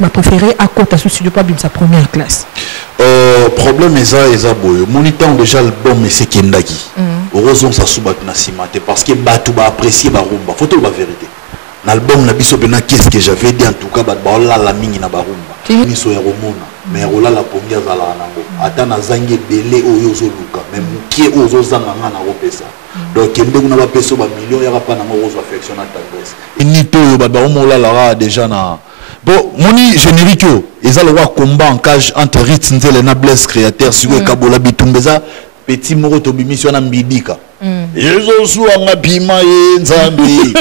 ma préférée à côté sous studio pas sa première classe. Problème eza boyo. Moniteur déjà album mais c'est Kendaki. Heureusement ça soubat na simate parce que batu ba apprécier ba rumba. Faut la vérité. L'album na biso bena qu'est-ce que j'avais dit en tout cas ba la mingi na ba rumba. Ni so romona mais rola la pongia za la nango. Ata na zangi belé oyo zo luka même qui ozo zanga na repesa. Donc kende kuna ba peso ba millions ya pa na ozo affection na tendresse. Ni to yo ba omola la déjà na bon, moni générique, ils ont le combat en cage entre Ritz Nzele et Blaise créateur sur le Kabola Bitumbeza, petit moro to bimission na mbidika. Ils ont soit un piment et nzambi.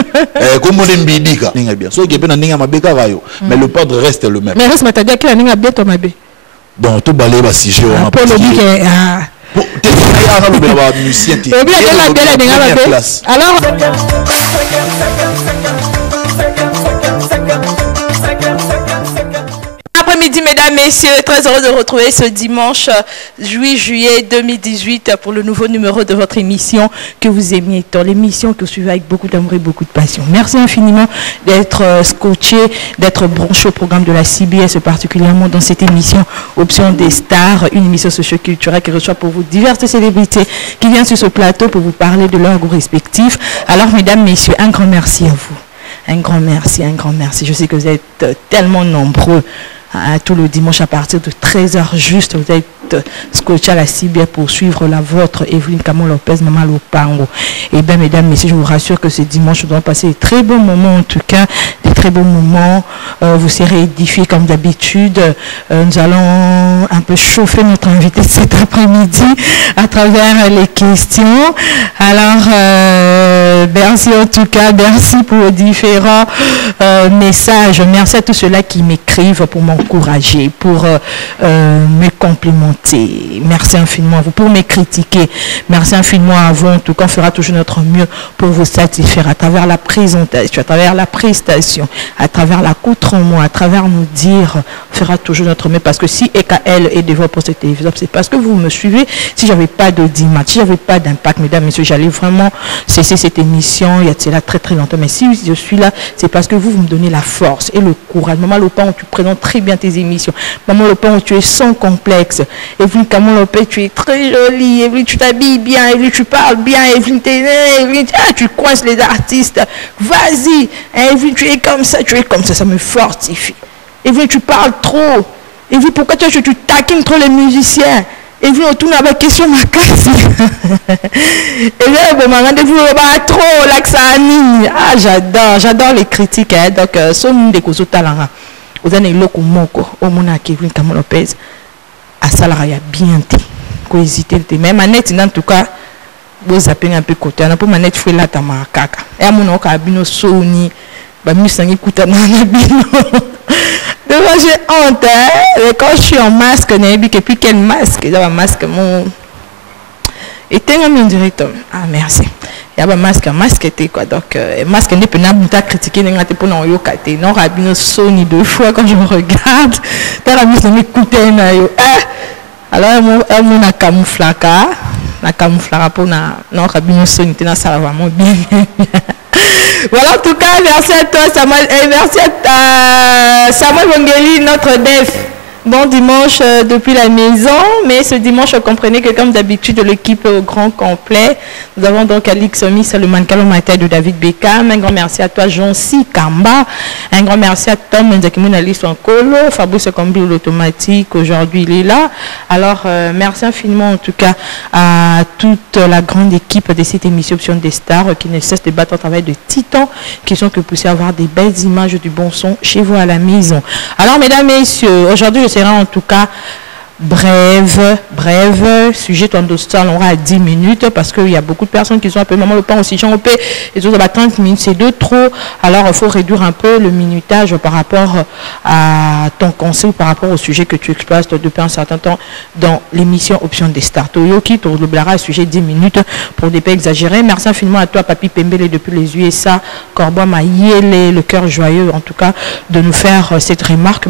Comme on mbidika. Ninga bien. So gebe na ninga mabeka rayo, mais le padre reste le même. Mais reste ma tadia que ninga bien to mabe. Bon, tout balé ba si je on a pas le dit que bon, t'es là le ba musicien. Alors Après-midi, mesdames, messieurs, très heureux de retrouver ce dimanche 8 juillet 2018 pour le nouveau numéro de votre émission que vous aimiez tant, l'émission que vous suivez avec beaucoup d'amour et beaucoup de passion. Merci infiniment d'être scotché, d'être branché au programme de la CBS, particulièrement dans cette émission Option des Stars, une émission socio-culturelle qui reçoit pour vous diverses célébrités qui viennent sur ce plateau pour vous parler de leurs goûts respectifs. Alors, mesdames, messieurs, un grand merci à vous. Un grand merci, un grand merci. Je sais que vous êtes tellement nombreux. Tout le dimanche à partir de 13h juste, vous êtes scotché à la CBS pour suivre la vôtre, Evelyne Camon Lopez, Maman Lopango. Et bien, mesdames, messieurs, je vous rassure que ce dimanche, nous allons passer de très bons moments, en tout cas, des très bons moments. Vous serez édifiés comme d'habitude. Nous allons un peu chauffer notre invité cet après-midi à travers les questions. Alors, merci en tout cas, merci pour vos différents messages. Merci à tous ceux-là qui m'écrivent pour m'encourager, pour me complimenter. Merci infiniment à vous pour me critiquer. Merci infiniment à vous. En tout cas, on fera toujours notre mieux pour vous satisfaire à travers la présentation, à travers la prestation, à travers l'accoutrement, à travers nous dire, on fera toujours notre mieux. Parce que si EKL est devant pour cette télévision, c'est parce que vous me suivez. Si j'avais pas d'audimat, si j'avais pas d'impact, mesdames, messieurs, j'allais vraiment cesser cette émission il y a cela très très longtemps. Mais si je suis là, c'est parce que vous me donnez la force et le courage. Maman Lopin, où tu présentes très bien tes émissions. Maman Lopin, où tu es sans complexe. Evelyne Camon Lopez, tu es très jolie. Evelyne, tu t'habilles bien. Evelyne, tu parles bien. Evelyne, tu coinces les artistes. Vas-y. Evelyne, tu es comme ça. Tu es comme ça. Ça me fortifie. Evelyne, tu parles trop. Evelyne, pourquoi tu taquines trop les musiciens? Evelyne, on tourne avec question ma casse. Evelyne, bon, ma rendez-vous va trop. L'axani. Ah, j'adore les critiques. Hein. Donc, somme des causes talent. Vous avez le moko au mona Evelyne Camon Lopez. À salarié bien quoi hésiter même manette en tout cas vous appelez un peu côté on a pas manette fait là ta makaka et à mon cabino soni ba misangi kuta na bino devant j'ai honte quand je suis en masque et puis quel masque il y a un masque mon et t'es un directeur ah merci il y a un masque était quoi donc masque n'est pas n'importe critiquer n'est pas pour non yo kate non rabino soni deux fois quand je me regarde t'as la mise me couper na yo alors mon a camouflaka na camouflaka pour na non rabino soni t'es na ça vraiment bien voilà en tout cas merci à toi Samuel et merci à Samuel Wongeli notre def. Bon dimanche depuis la maison, mais ce dimanche, comprenez que comme d'habitude, l'équipe au grand complet. Nous avons donc Alix Miss, le mannequin matin de David Beckham. Un grand merci à toi, Jean-Si Kamba. Un grand merci à Tom Nzakimoun Alice Wankolo. Fabrice Combi l'automatique, aujourd'hui il est là. Alors, merci infiniment en tout cas à toute la grande équipe de cette émission Option des Stars qui ne cesse de battre au travail de titans qui sont que poussés à avoir des belles images du bon son chez vous à la maison. Alors, mesdames, messieurs, aujourd'hui, je serai en tout cas brève, sujet ton dossier, on aura à 10 minutes parce qu'il y a beaucoup de personnes qui sont un peu maman le pain aussi j'en paie les autres 30 minutes c'est de trop, alors il faut réduire un peu le minutage par rapport à ton conseil ou par rapport au sujet que tu exploites depuis un certain temps dans l'émission Option des Stars. Toyoki, tu le sujet 10 minutes pour des pas exagérés. Merci infiniment à toi Papi Pembele depuis les USA, Corba Mayele, le cœur joyeux en tout cas de nous faire cette remarque.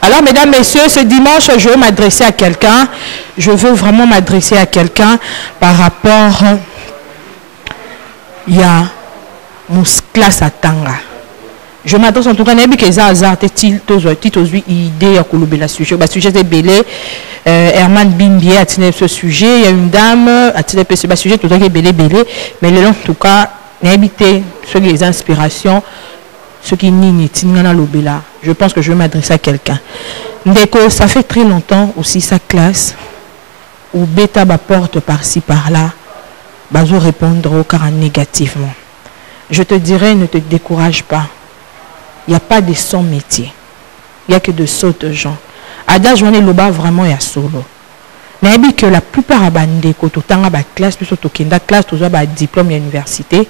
Alors mesdames, messieurs, ce dimanche, je veux m'adresser à quelqu'un. Je veux vraiment m'adresser à quelqu'un par rapport à mon classe à Tanga. Je m'adresse en tout cas, n'importe quel hasard, t'es-il idée à couler la sujet. Le sujet est belé. Herman Bimbier a tiré ce sujet. Il y a une dame a tiré ce sujet, tout ça est belé. Mais le long, en tout cas, n'importe ceux qui les inspirations, ceux qui n'y dans l'obéla. Je pense que je vais m'adresser à quelqu'un. Ndeko, ça fait très longtemps aussi sa classe où bêta porte par-ci par-là, bazo répondre au cas négativement. Je te dirais, ne te décourage pas. Il n'y a pas de son métier. Il n'y a que de sautes gens. Ada journée loba vraiment ya solo. Mais que la plupart à bandé quand tout temps à classe plus au kenda classe tout ça diplôme à l'université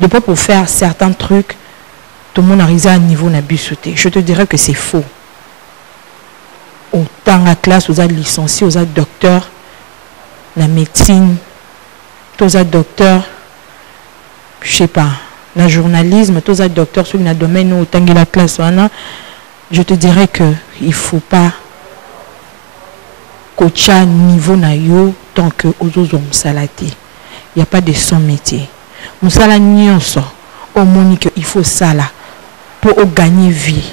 de pas pour faire certains trucs tout le monde arrive à un niveau n'a sauté. Je te dirais que c'est faux. Autant à classe aux licenciés, aux docteurs la médecine, tous les docteurs, je sais pas, le journalisme, tous les docteurs sur le domaine où autant la classe, je te dirais que il faut pas coacher niveau na yo tant que aux autres salati. Il n'y a pas de son métier. Moussala nyonso, au monique il faut ça là pour gagner vie.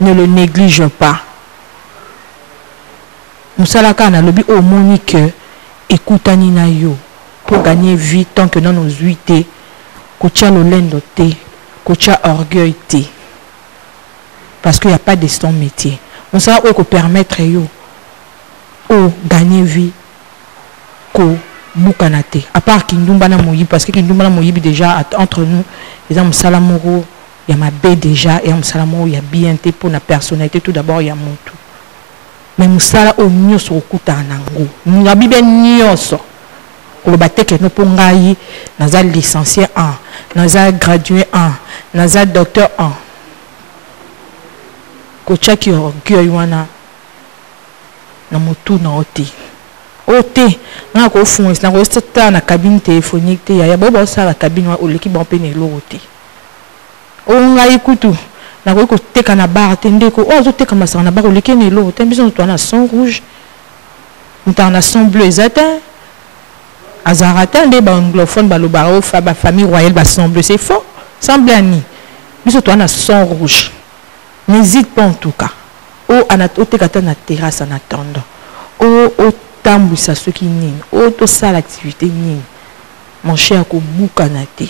Ne le néglige pas. Moussala kana lobi au monique écoutani na yo pour gagner vie tant que dans nos 8 coacher le lendo te, coacher orgueil te. Parce qu'il n'y a pas de son métier. Moussala ou ko permettre yo ou gagner vie ko bukanate. À part Kindumba na moyibi parce que Kindumba na moyibi déjà entre nous les hommes salamoro il y a ma baie déjà et salamoro il y a bien pour la personnalité tout d'abord il y a mon tout. Mais musala o nyoso okuta nango ngabi ben nyoso ko bateke no pongai naza licencié 1 naza gradué 1 naza docteur 1 ko chaki orgueil wana na motu na oti na ko fon na ko stata na cabine téléphonique te ya bobo sa la cabine wa oleki bon pe ne loti o ngai kutu na ko teka na bar tendeko o zo teka masana na bar oleki ne loti tembiso to na son rouge muta na son bleu ezata azarata nde ba anglophone ba lobaro fa ba famille royale ba son bleu c'est faux semble ani biso to na son rouge n'hésite pas en tout cas o teka na terrasse en attendant o tambouissa ceux qui nient o to ça l'activité nient mon cher ko bukanate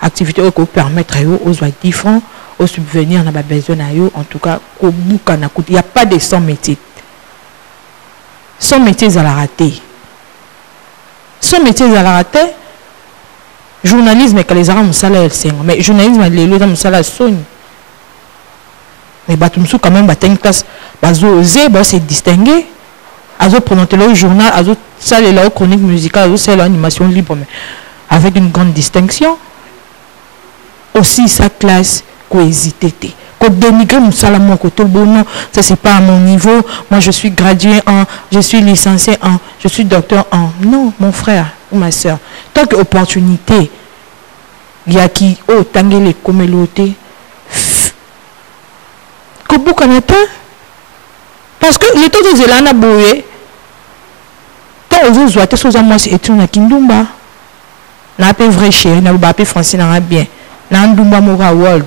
activité ko permettre aux 10 francs au subvenir na ba besoin na yo en tout cas ko bukana il y a pas de son métier à la rater à la rater journalisme que les armes salaire mais journalisme les lois dans salaire sonne mais batumsu quand même bateng classe bazo oser ba se distinguer azo présenter le journal azo saler la chronique musicale azo saler l'animation libre mais avec une grande distinction aussi sa classe ko hésiter ko dénigrer musala mon côté bon ça c'est pas à mon niveau moi je suis gradué en je suis licencié en je suis docteur en non mon frère ou ma soeur tant que opportunité il y a qui au tangele komelote ko bukanata parce que les taux de zelana boye tant aux autres choses à moi c'est tout na Kindumba na peu vrai chéri na ba peu français na bien na Ndumba mora world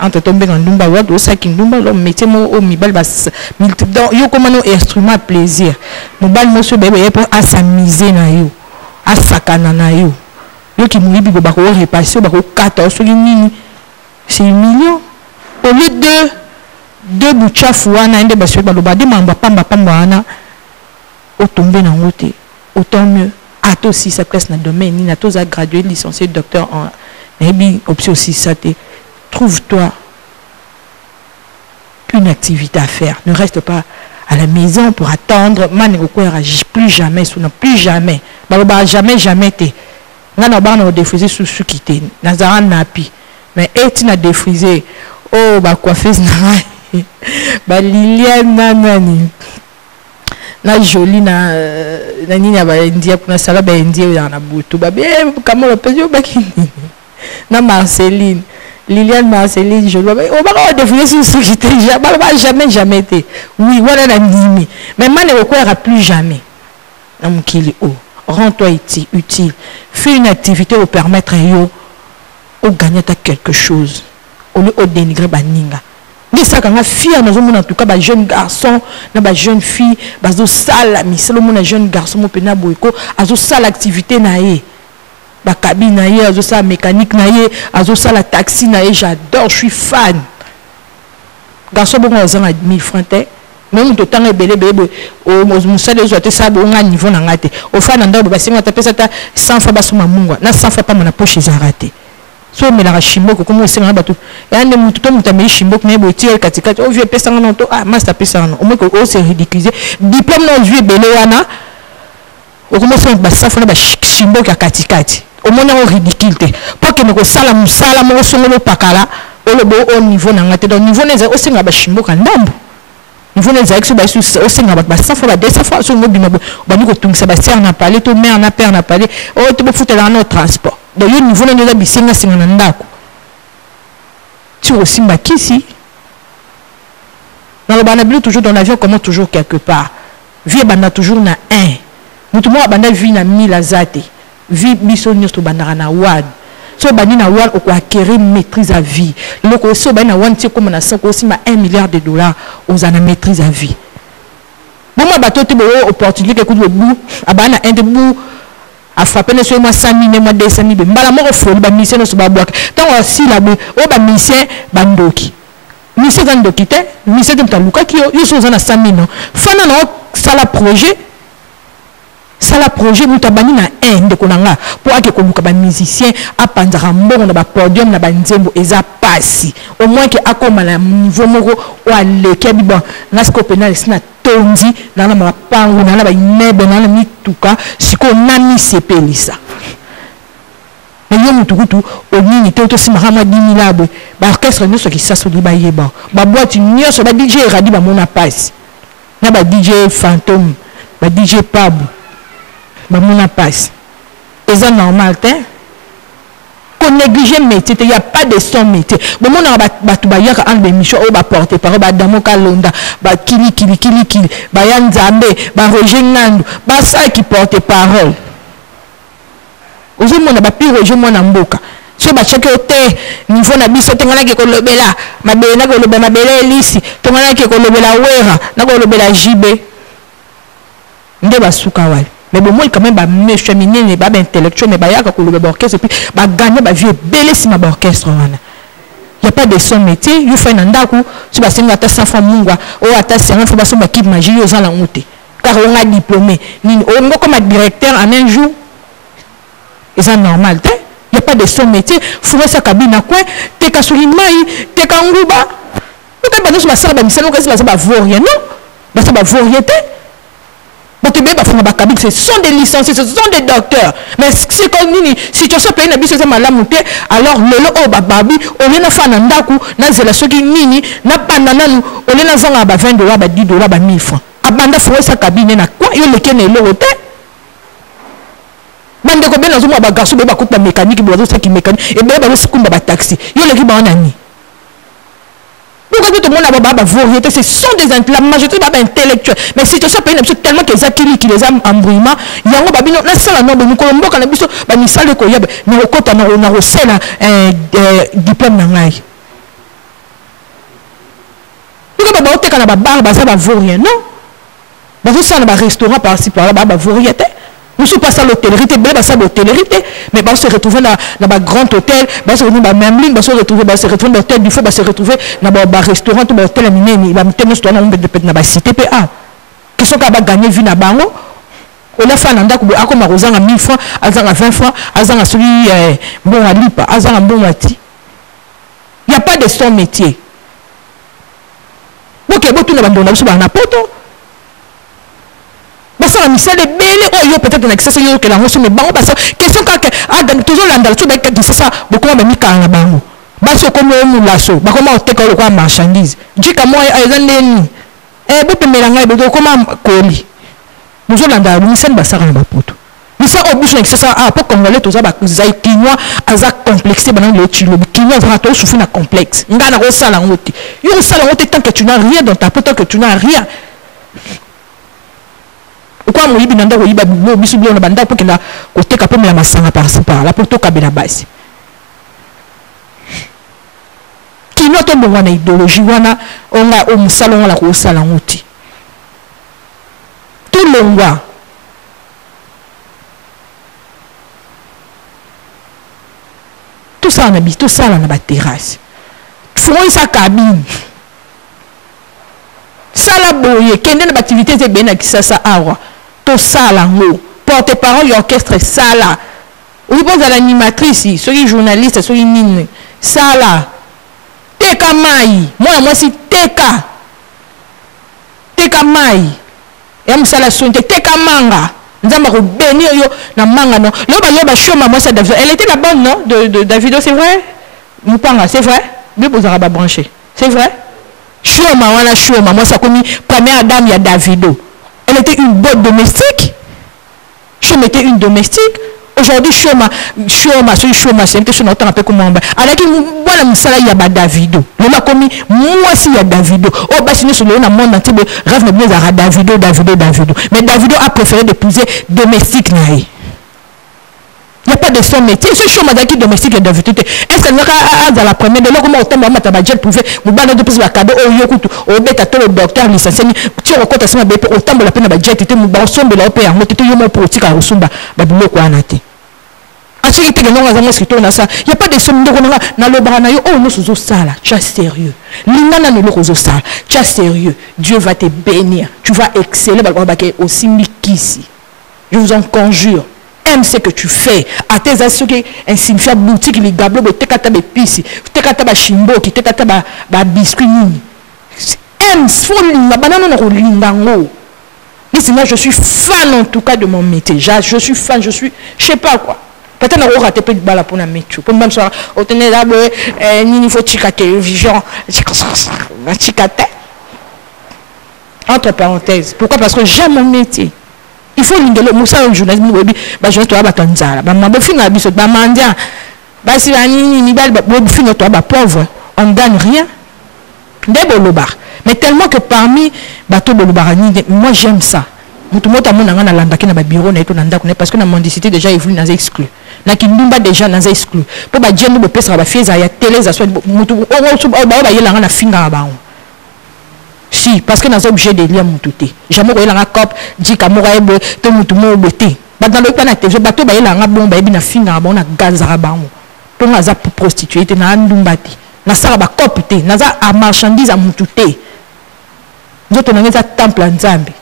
entre tomber en Ndumba world au sa Kindumba le métier mo au mibal bas donc yo comme un instrument à plaisir mo bal mo so bébé pour à s'amuser na yo à sakana na yo yo qui mouri bi ba ko repasser ba ko 14 nini c'est 1 million au lieu de deux bouchafou wana ende baswe baloba de mamba pamba wana au tomber na ngote autant mieux à toi aussi sa classe na domaine ni na tous a gradué licencié docteur en et option aussi ça te trouve-toi une activité à faire ne reste pas à la maison pour attendre man ko plus jamais plus jamais baloba jamais te ngana ba na défriser sous quitter nazara napi mais et na défriser oh ba coiffeuse na ba Liliane nanani na jolie na nini ba india kuna sala ba india na butu ba bien kama le peso ba kini na Marceline Liliane Marceline jolie ba on va définir sur ce qui était jamais été oui voilà na nimi mais man ne requiert plus jamais na mukili oh rends-toi utile fais une activité pour permettre yo au gagner quelque chose on est dénigré baninga. Mais ça quand on fier dans un en tout cas ba jeune garçon, na ba jeune fille, ba zo sala mi c'est le monde jeune garçon mo pena boyko, azo sala activité na ye. Ba cabine na ye, azo sala mécanique na ye, azo sala taxi na ye, j'adore, je suis fan. Garçon bon on a 1000 francs. Même tout le temps belé au musa les autres ça bon à niveau na ngate au fa na ndabo basinga taper ça 100 fois basuma mungwa na 100 fois pas mon poche za raté so me la chimboko comme on sait na bato et ande mutu to mutameli chimboko mais botier katikati au vieux pesa non to ah master pesa non au moins que c'est ridiculisé diplôme non vieux belé wana au comment ça ba 100 fois na ba chimboko katikati au moins on ridicule te pour que me sala musala mo songolo pakala au niveau na ngate donc niveau neza au singa ba chimboko ndambo. Il faut les axes au Sénat, ça fois, 200 fois, sur le mobile, ça va servir à parler, tout mère n'a pas parlé, oh, tu peux foutre dans notre transport. Donc, il faut les abysser, c'est un andako. Tu aussi, ma qui ici? Dans le banabli, toujours dans l'avion, comment toujours quelque part. Vie, banda toujours na un. Nous, tout le monde, banda vie na 1000 azate. Vie, bisognos, to banda na wad. So bani na wan oko acquérir maîtrise à vie. Le ko so bani na wan ti comme na 100 aussi ma 1 milliard de dollars aux ana maîtrise à vie. Bon moi bateau te bo opportunité que coup bout abana un de bout a frappé ne so moi 100 000 moi 200 000 mbala mo fo ba mission no so ba bloc. Tant aussi là o ba mission bandoki. Mission bandoki te mission de taluka ki yo so na 100 000 non. Fana no sala projet ça la projet mutabani na un de konanga pour que koluka ba musicien a panzara mbongo na ba podium na ba nzembo eza pasi au moins que akoma na niveau moko o aleke biba na skopena sina tondi na na pango na ba inebe na mituka siko nami sepelisa mais yo mutukutu o nini to simahama 10 000 abwe ba orchestre nyoso ki saso li ba yeba ba boîte nyoso ba DJ radi ba mona pasi na ba DJ fantôme ba DJ Pablo ba mona passe et ça normal te qu'on néglige métier il y a pas de son métier bon mon ba tu ba yaka en émission o ba porter parole ba damoka londa ba kili ba yanzambe ba Roger Ngandu ba ça qui porte parole ozo mona ba pi Roger mona mboka so ba cheke ote niveau na biso tengana ke ko lobela mabele na ko lobela mabele elisi tengana ke ko lobela wera na ko lobela jibe nde ba suka wali. Mais bon, moi, quand même, mes cheminés, les babes intellectuels, mais il y a un orchestre, et puis, gagner ma vie, belle si ma orchestre. Il n'y a pas de son métier, il faut un andaku, tu vas signer à ta 100 francs mungwa, ou à ta 100 francs, tu vas faire magie, aux gens car on a diplômé. On a comme directeur en un jour. Et c'est normal, il n'y a pas de son métier, il faut sa cabine à quoi, t'es qu'à souris maï, t'es qu'à ngouba. Tu n'as pas de son métier, c'est pas vaurien, non? C'est pas vauriété. Ce sont des licenciés, ce sont des docteurs. Mais si tu as payé alors le babi, on est fait un daku, na zela soki nini, na pandananu, on est na 20 dollars, 10 dollars, 1000 francs. Abanda faut sa cabine na quoi, il le kene le hotel. Bande ko bena zuma ba garçon ba coupe mécanique, ba zo qui mécanique, et ba zo kumba ba taxi. Yo le ki ba onani. Pourquoi tout le monde a ba variété, ce sont la majorité ba intellectuels. Mais si tu sais pas tellement que ça qui les a embrouillement, il y a un babino na sala no nous kolombo kana biso ba misale ko yebe na okota na rosela diplôme na ngai. Pourquoi ba ote kana ba bar ba ça ba vaurien non? Ba zo ça na ba restaurant par ci par là ba variété. Nous sommes pas à l'hôtellerie, mais on se retrouver dans un grand hôtel, on se retrouver dans même ligne, on se retrouver dans l'hôtel du feu, on se retrouver dans un restaurant, dans un hôtel, il va me tenir dans la cité PA. Qu'est-ce qu'on va gagner vu dans bango? On a fait un andak, on a comme à 1000 francs, à 20 francs, à celui bon à lipa, à un bon mati. Il n'y a pas de son métier. Ok, bon, tout le monde a un poto. Ça la misère est belle oh yo peut-être avec ça c'est que la motion mais bon parce que question quand toujours l'andal tu ben que ça beaucoup mais mi kanga bango baso comme on lasso ba comment on te ko quoi marchandise jika moi ezandeni bepe melanga be comment koli nous on l'andal ni sen basara na bapoto ni ça oblige avec ça pour congolais tout ça ba zai kinwa aza complexé ba le chilo kinwa za to souffrir na complexe ngana ko sala ngoti yo sala ngoti tant que tu n'as rien dans ta peau tant que tu n'as rien. Pourquoi moi ibinanda ko iba bisu bilo na banda pour que la côté ka pomela masanga par là pour to kabela base kino to bongo na idéologie wana onga o musalo la ko sala nguti tout longwa tout ça na bis tout ça na ba terrasse font sa cabine sala boye kende na activité ze bena kisasa awa tout ça là ngo porte-parole orchestre sala oui bon à l'animatrice soki journaliste soki nini sala teka mai moi si teka mai et msala sonte teka manga nzamba ko bénir yo na manga non loba choma moi ça elle était la bonne non de Davido c'est vrai Mupanga c'est vrai bien pour ça branché c'est vrai choma wala choma moi ça comme première dame ya Davido elle était une bonne domestique Choma était une domestique. Aujourd'hui, Choma, c'est une question un peu comme on alors qu'il voilà musala ya ba Davido. Le ma commis moi si ya Davido. Oh bah sinon sur le monde entier rêve me bien à Davido. Mais Davido a préféré d'épouser domestique naï. Il n'y a pas de son métier. Ce Choma qui domestique et Davido. Est-ce que dans la première de l'homme autant moi tabadjet pouvait vous bana de plus la cadeau au yokutu au beta to le docteur licencié tu recompte ça be autant la peine ba jet était mu ba sombe la opé en moto yo mo politique à rusumba ba biloko anate. Il n'y a pas de somme de na le baranayo oh nous sommes sala tu es sérieux l'ingana ne le sala tu es sérieux Dieu va te bénir tu vas exceller aussi mikisi je vous en conjure aime ce que tu fais à tes associés insignifiant boutique les gablo de tekata be pisi tekata ba shimbo ki tekata ba biscuit nini aime folie la banane na rolingango mais sinon je suis fan en tout cas de mon métier je suis fan je sais pas quoi. Peut-être qu'on aura été bala pour la météo. Pour même ça, on tenait là, il faut chica télévision, chica tête. Entre parenthèses. Pourquoi? Parce que j'aime mon métier. Il faut l'inguer moussa un journalisme bah je dois battre nzala bah ma bofine na biso bah mandia bah si ani ni bal bah bofine toi bah pauvre on gagne rien debolobar mais tellement que parmi bateau bolobarani moi j'aime ça tout le monde a mon angana landa qui na ba bureau na eto nanda parce que na mendicité déjà il voulu na exclu na kindumba déjà na exclu pour ba djendo bo pesa ba fieza ya télé za soit mutu ba yelanga na finga ba si parce que nous obligé de lire mututé jamais ko yelanga cop dit kamora ebe to mutu mo boté ba dans le plan na tv bato ba yelanga bon ba na finga ba na gazara ba to na za prostituée te na ndumbati na sala ba cop te na za a marchandise a mututé nzoto na ngeza temple nzambe.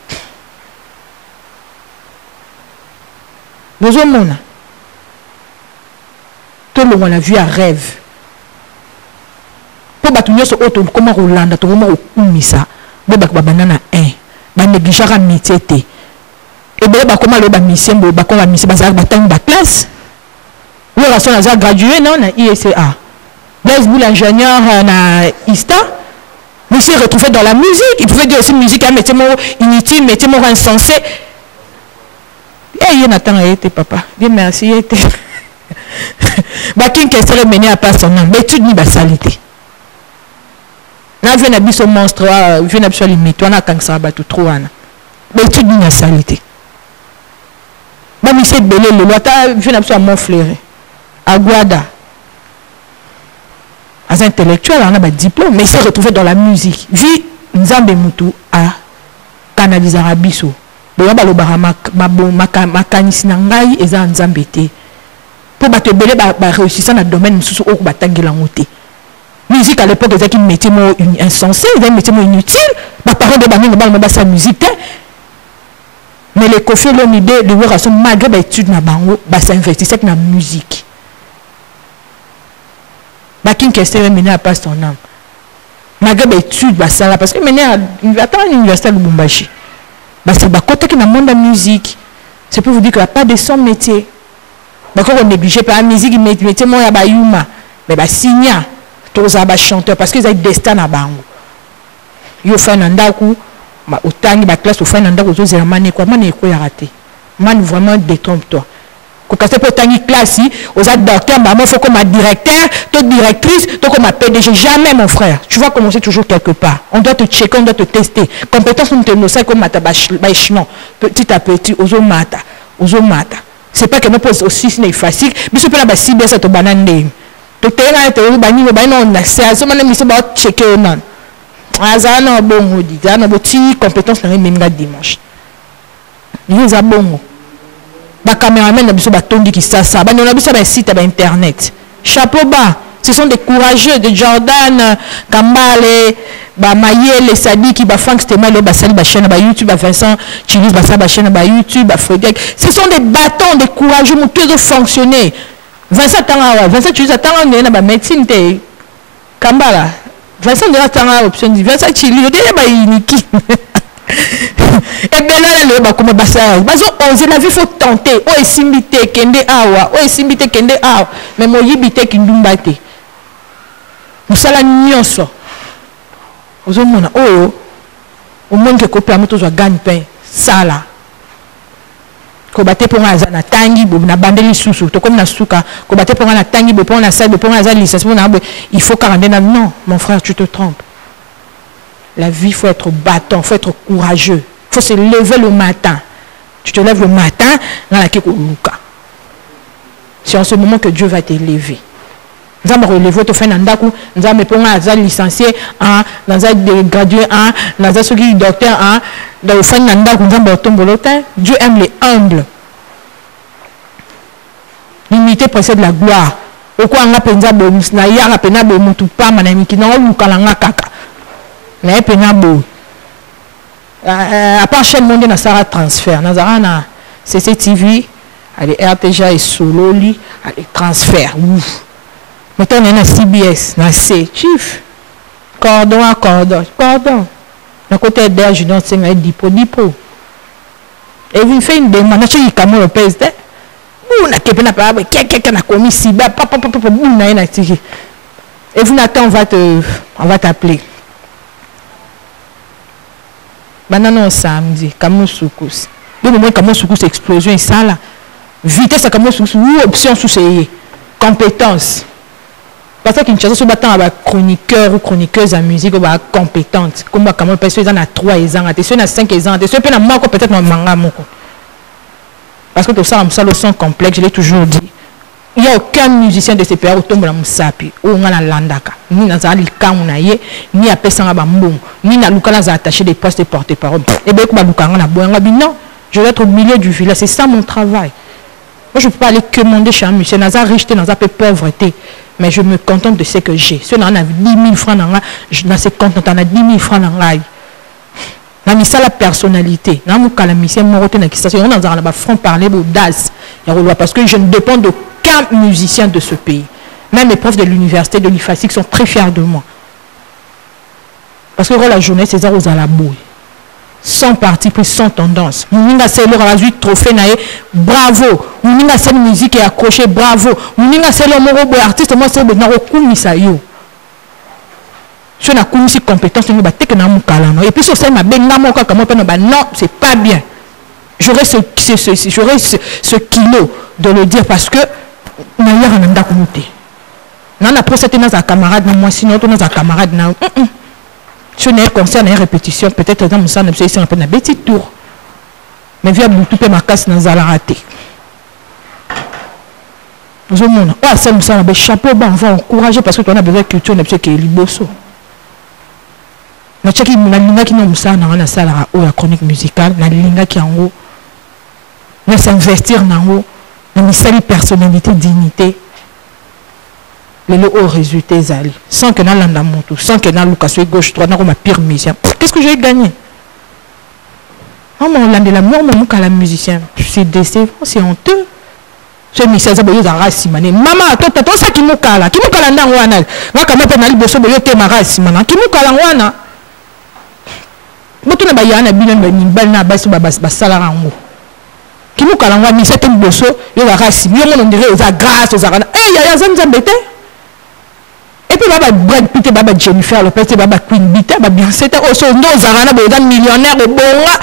Nous avons tout le monde a vu un rêve. Pour bâtonner ce autre, comment Rolanda, tout le monde a mis ça. Mais banana un, bah négliger un métier. Et bien comment le mission, bah comment la mission, bah ça bâtonne la classe. Le reste on a gradué non, na ISA. Blaise Boul ingénieur na ISTA. Mais s'est retrouvé dans la musique. Il pouvait dire aussi musique un métier inutile, métier insensé. Et Nathan a été papa. Dieu merci, il a été. Bakin qui serait mené à part son nom. Mais tu dis basalité. Là, je viens d'habiller ce monstre, je viens d'habiller limite. On a quand ça va tout trop. Mais tu dis basalité. Mais c'est belé le loi. Je viens d'habiller mon flairé. Aguada. As intellectuel, on a un diplôme, mais il s'est retrouvé dans la musique. Vie Nzambe Moutou à canaliser Abisso. Pour réussir dans le domaine musique à l'époque ils un métier insensé un métier inutile parents de sa musique mais les Kofi Olomide de malgré l'étude na bango s'investissait dans la musique qui est mené à pas son âme malgré l'étude parce que mené à l'université de Lubumbashi. C'est côté qui dans le monde de la musique. C'est pour vous dire qu'il n'y a pas de son métier. Quand on néglige pas la musique, métier moi ya yuma, mais signa tous aba chanteur parce qu'ils ont destin à bango. Yo fait nandaku, autant ba classe au fait nandaku aux zermane quoi man ko ya raté. Man vraiment détrompe-toi. Quand c'est pour tangi classe aux docteurs maman faut comme directeur, toi directrice, toi comme PDG jamais mon frère. Tu vas commencer toujours quelque part. On doit te checker, on doit te tester. Compétence on te nous sait comme mata bachnon petit à petit aux mata. C'est pas que nous pose aussi c'est facile, mais c'est pas la cible cette banane. totena te bani bani na c'est ça même mission ba checker non azana bongo di zana boti compétence na même dimanche ni za bongo ba caméraman na biso ba tondi ki ça ba na biso ba site ba internet chapeau bas. Ce sont des courageux de Jordan Kambale ba Mayele Sadiki ba Frank Stemalo ba Sali ba chaîne ba YouTube ba Vincent Chilis ba sa ba chaîne ba YouTube ba Frédéric. Ce sont des bâtons, des courageux tous de fonctionner. Vincent Tanga, Vincent Chilis Tanga na ba médecine te Kambala. Vincent de la Tanga option dit Vincent Chilis de ba iniki. Et bien là, le comme basa, bazo oser la vie faut tenter. O esimbite kende awa, o esimbite kende awa. Mais mo yibite kindumbate. Musala nyonso. Ozomona oyo au monde que kopla moto zo gagne pain sala. Ko bate pour nga na tangi bo na bandeli susu to comme na suka ko bate pour nga na tangi bo pour na salle bo pour nga za licence il faut 40 ans. Non, mon frère, tu te trompes. La vie, il faut être battant, il faut être courageux. Il faut se lever le matin. Tu te lèves le matin, c'est en ce moment que Dieu va t'élever. Nous allons relever, tu fais un ndaku, nous allons mettre un licencié, nous allons graduer, nous allons faire docteur, nous allons faire un ndaku, nous allons tomber. Dieu aime les humbles. L'humilité précède la gloire. Pourquoi on a pensé que nous avons pensé que nous avons pensé mais à part chaîne mondiale na sara transfert nazara na CCTV allez RTG et Sololi allez transfert ouf maintenant on est na CBS na C chief cordon à cordon na côté d'air je donne 5 dipo et vous fait une demande chez Kamo Lopez ou na kepe na pa quelqu'un na commis cyber papa na tiki et vous n'attend on va t'appeler. Maintenant, samedi, comme soukous. Le moment comme soukous explosion et ça là. Vitesse comme soukous ou option sous ces compétences. Parce que Kinshasa se battant avec chroniqueur ou chroniqueuse en musique ou compétente. Comme comme personne en a 3 ans, attention à 5 ans, attention à moi peut-être dans manga moko. Parce que tout ça le son complexe, je l'ai toujours dit. Il n'y a aucun musicien de ces pays qui tombe dans le sapi, ou dans la landaka, ni dans la likaounaye, ni à Pesanga Bambou, ni dans le attaché des postes de porte-parole. Et bien, non, je vais être au milieu du village, c'est ça mon travail. Moi, je ne peux pas aller commander chez un musicien, dans la richesse, dans la pauvreté, mais je me contente de ce que j'ai. Si on a 10 000 francs dans la, je suis content, on a 10 000 francs dans la. On a la personnalité. On a un front parler d'audace. Parce que je ne dépends d'aucun musicien de ce pays. Même les profs de l'université de l'IFASIC sont très fiers de moi. Parce que la journée, c'est ça aux alabouilles. Sans parti pris, sans tendance. Mouninga c'est le razu trophée naé, bravo. Mouninga c'est une musique est accrochée, bravo. Mouninga c'est le moro artiste, moi c'est le naro kumisayo. Je n'ai pas de compétence, et puis sur ça, non, c'est pas bien. J'aurais ce kilo de le dire parce que je n'ai pas de camarade, moi sinon, tu as un camarade. Je n'ai pas concert, une répétition, peut-être dans mon sang, c'est un peu un petit tour. Mais viens tout ma casse dans la raté. Je me chapeau, on va encourager parce que tu as besoin de culture, qui est liboso. Na chaki na linga ki na musana na sala o ya chronique musicale na linga ki en haut na s'investir na haut na misali personnalité dignité le haut résultat zali sans que na landa montou sans que na luka soit gauche droite na ko ma pire musicien qu'est-ce que j'ai gagné maman lande la mort mon kala musicien c'est décevant c'est honteux ce musicien zaboyo za rasimane maman toi ça ki mukala ndango wana ngaka mape na liboso boyo te marasimana ki mukala wana. Moto na bayana bino mbal na baso basala rango kimu kalangwa mi sete boso yo la rasi yo mon dirait aux grâce aux arana ya zanzambete et puis baba Brad Pitt baba Jennifer Lopez baba Queen Bita baba bien c'était au son nos arana boza millionnaire au bonga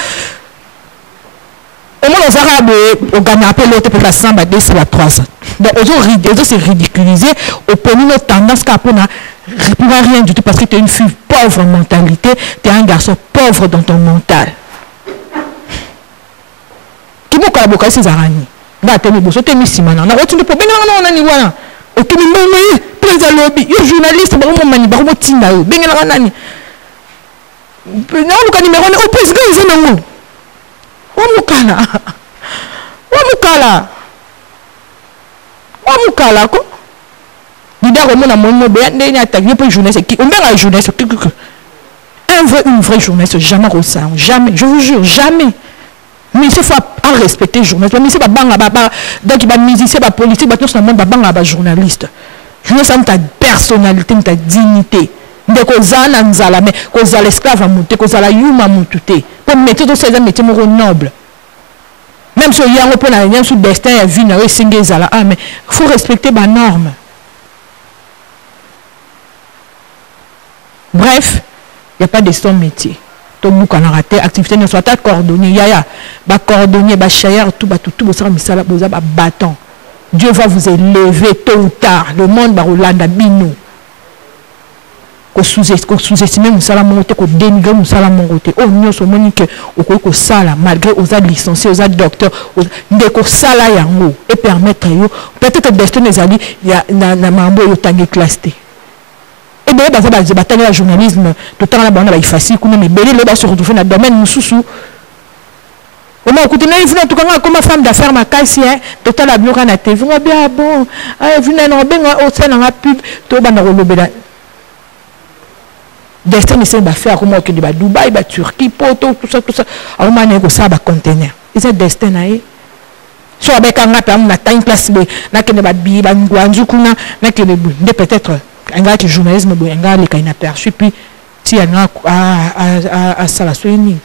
au moins aux arabes au gagner appel l'autre pour la 100 ba 200 ba 300 donc aux c'est ridiculisé au poni nos tendance qu'apona pour rien du tout parce que tu es une fille pauvre en mentalité, tu es un garçon pauvre dans ton mental. Qui m'a dit que c'est Zarani? Va te mis bosso, te mis simana. Na rotu ne peut pas non ni wana. Ok, mais plein de lobby. Yo journaliste, baromo mani, baromo tinda yo. Bengela kanani. Non, le numéro au président ils ont non. Wamukala. Wamukala. Wamukala ko. Dida ko mona mon be ndeni attaquer pour journaliste qui on la journaliste une vraie journaliste jamais ça, jamais, je vous jure, jamais. Mais il faut respecter les journalistes. Mais c'est pas banga baba donc il va musicien pas politique, ba tout ce monde banga ba journaliste. Journaliste c'est ta personnalité, ta dignité. Ndeko zana nzala mais ko za l'esclave monter, ko za la yuma mutute. Pour mettre tous ces métiers nobles. Même si il y a un peu na rien sous destin ya vie na we singe zala ah mais faut respecter ba norme. Bref, il n'y a pas de son métier. Tout le monde a raté, activité ne soit pas coordonnée. Il y a des coordonnées, des chayères, tout, des bâtons. Dieu va vous élever tôt ou tard. Le monde va rouler dans bino. Qu'on sous-estime, qu'on salamonte, qu'on dénigre, qu'on salamonte. Oh, nous sommes monique, qu'on sala, malgré aux licenciés, aux docteurs, qu'on sala yango et permettre yo. Peut-être que destin des alliés, il y a un mambo yo tangi clasté. Et bien, les batailles de journalisme, tout le temps, là, il facile, mais les se retrouver dans le domaine, nous sous. Au moins, écoutez, il faut en tout cas, comme femme d'affaires, ma caisse, tout le temps, la TV, bien, bon, vous n'avez pas au sein de la pub, tout le monde, destin, c'est d'affaires, comme au Dubaï, Turquie, Poto, tout ça. Alors, on a ça, conteneur. Ils ont destin, soit avec un rap, on a une place, on a peut-être. Un gars qui journalisme, un gars qui est inaperçu, puis si il y a à ça la soigner.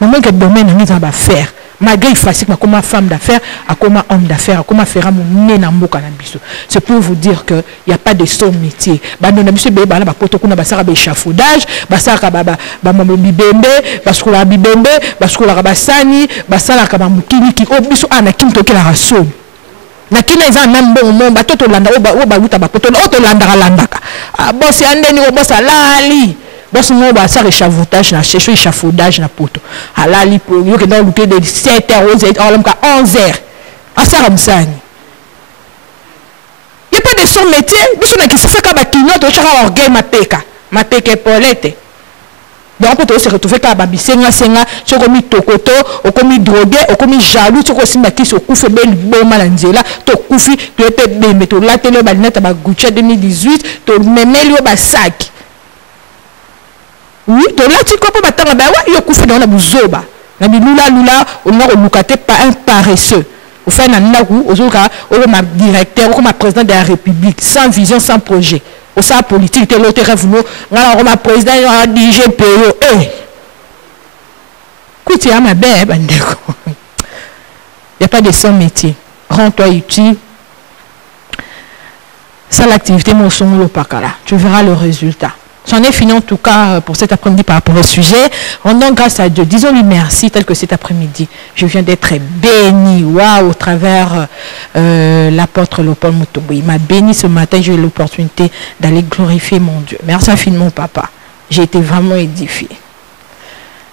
Moment que le domaine a faire, malgré il facile comme femme d'affaires, comme homme d'affaires, comme faire mon nez dans c'est pour vous dire que il y a pas de son métier. Bah non, monsieur Béba là, bah poto kuna basara échafaudage, basara baba bibembe, basura bibembe, basura basani, basala kaba mukini qui obiso ana kimtoke la rason. Na kina iza même bon mon bato to landa o ba uta ba poto o to landa landaka boss andeni o boss alali boss mo ba ça échafaudage na chercher échafaudage na poto alali pour yo que dans le de 7h aux 11h à ça ramsani y a pas de son métier biso na qui se fait ka ba kinyo to chaka orgueil ma peka polete. Donc, on peut se retrouver quand babi senga, tu as commis tokoto, ou commis drogué, ou commis jaloux, tu as aussi bâti ce coup fait bel bon malanzela, tu as couffé, tu as été mais tu l'as télé balinette à Gucci 2018, tu as même le sac. Oui, tu l'as tu comprends pas tant bah ouais, il a couffé dans la bouzoba. La bilula on a reloucaté par un paresseux. Au fait, on a où, au ma directeur, ou ma président de la République, sans vision, sans projet. Au sein politique, tu es l'autre rêve, on a président, on a DGPO. Écoute, il y a ma belle, il n'y a pas de son métier. Rends-toi utile. Ça, l'activité, mon son, le pakala. Tu verras le résultat. J'en ai fini en tout cas pour cet après-midi par rapport au sujet. Rendons grâce à Dieu. Disons-lui merci tel que cet après-midi. Je viens d'être béni. Waouh, au travers l'apôtre Léopold Mutombo. Il m'a béni ce matin. J'ai eu l'opportunité d'aller glorifier mon Dieu. Merci infiniment, papa. J'ai été vraiment édifié.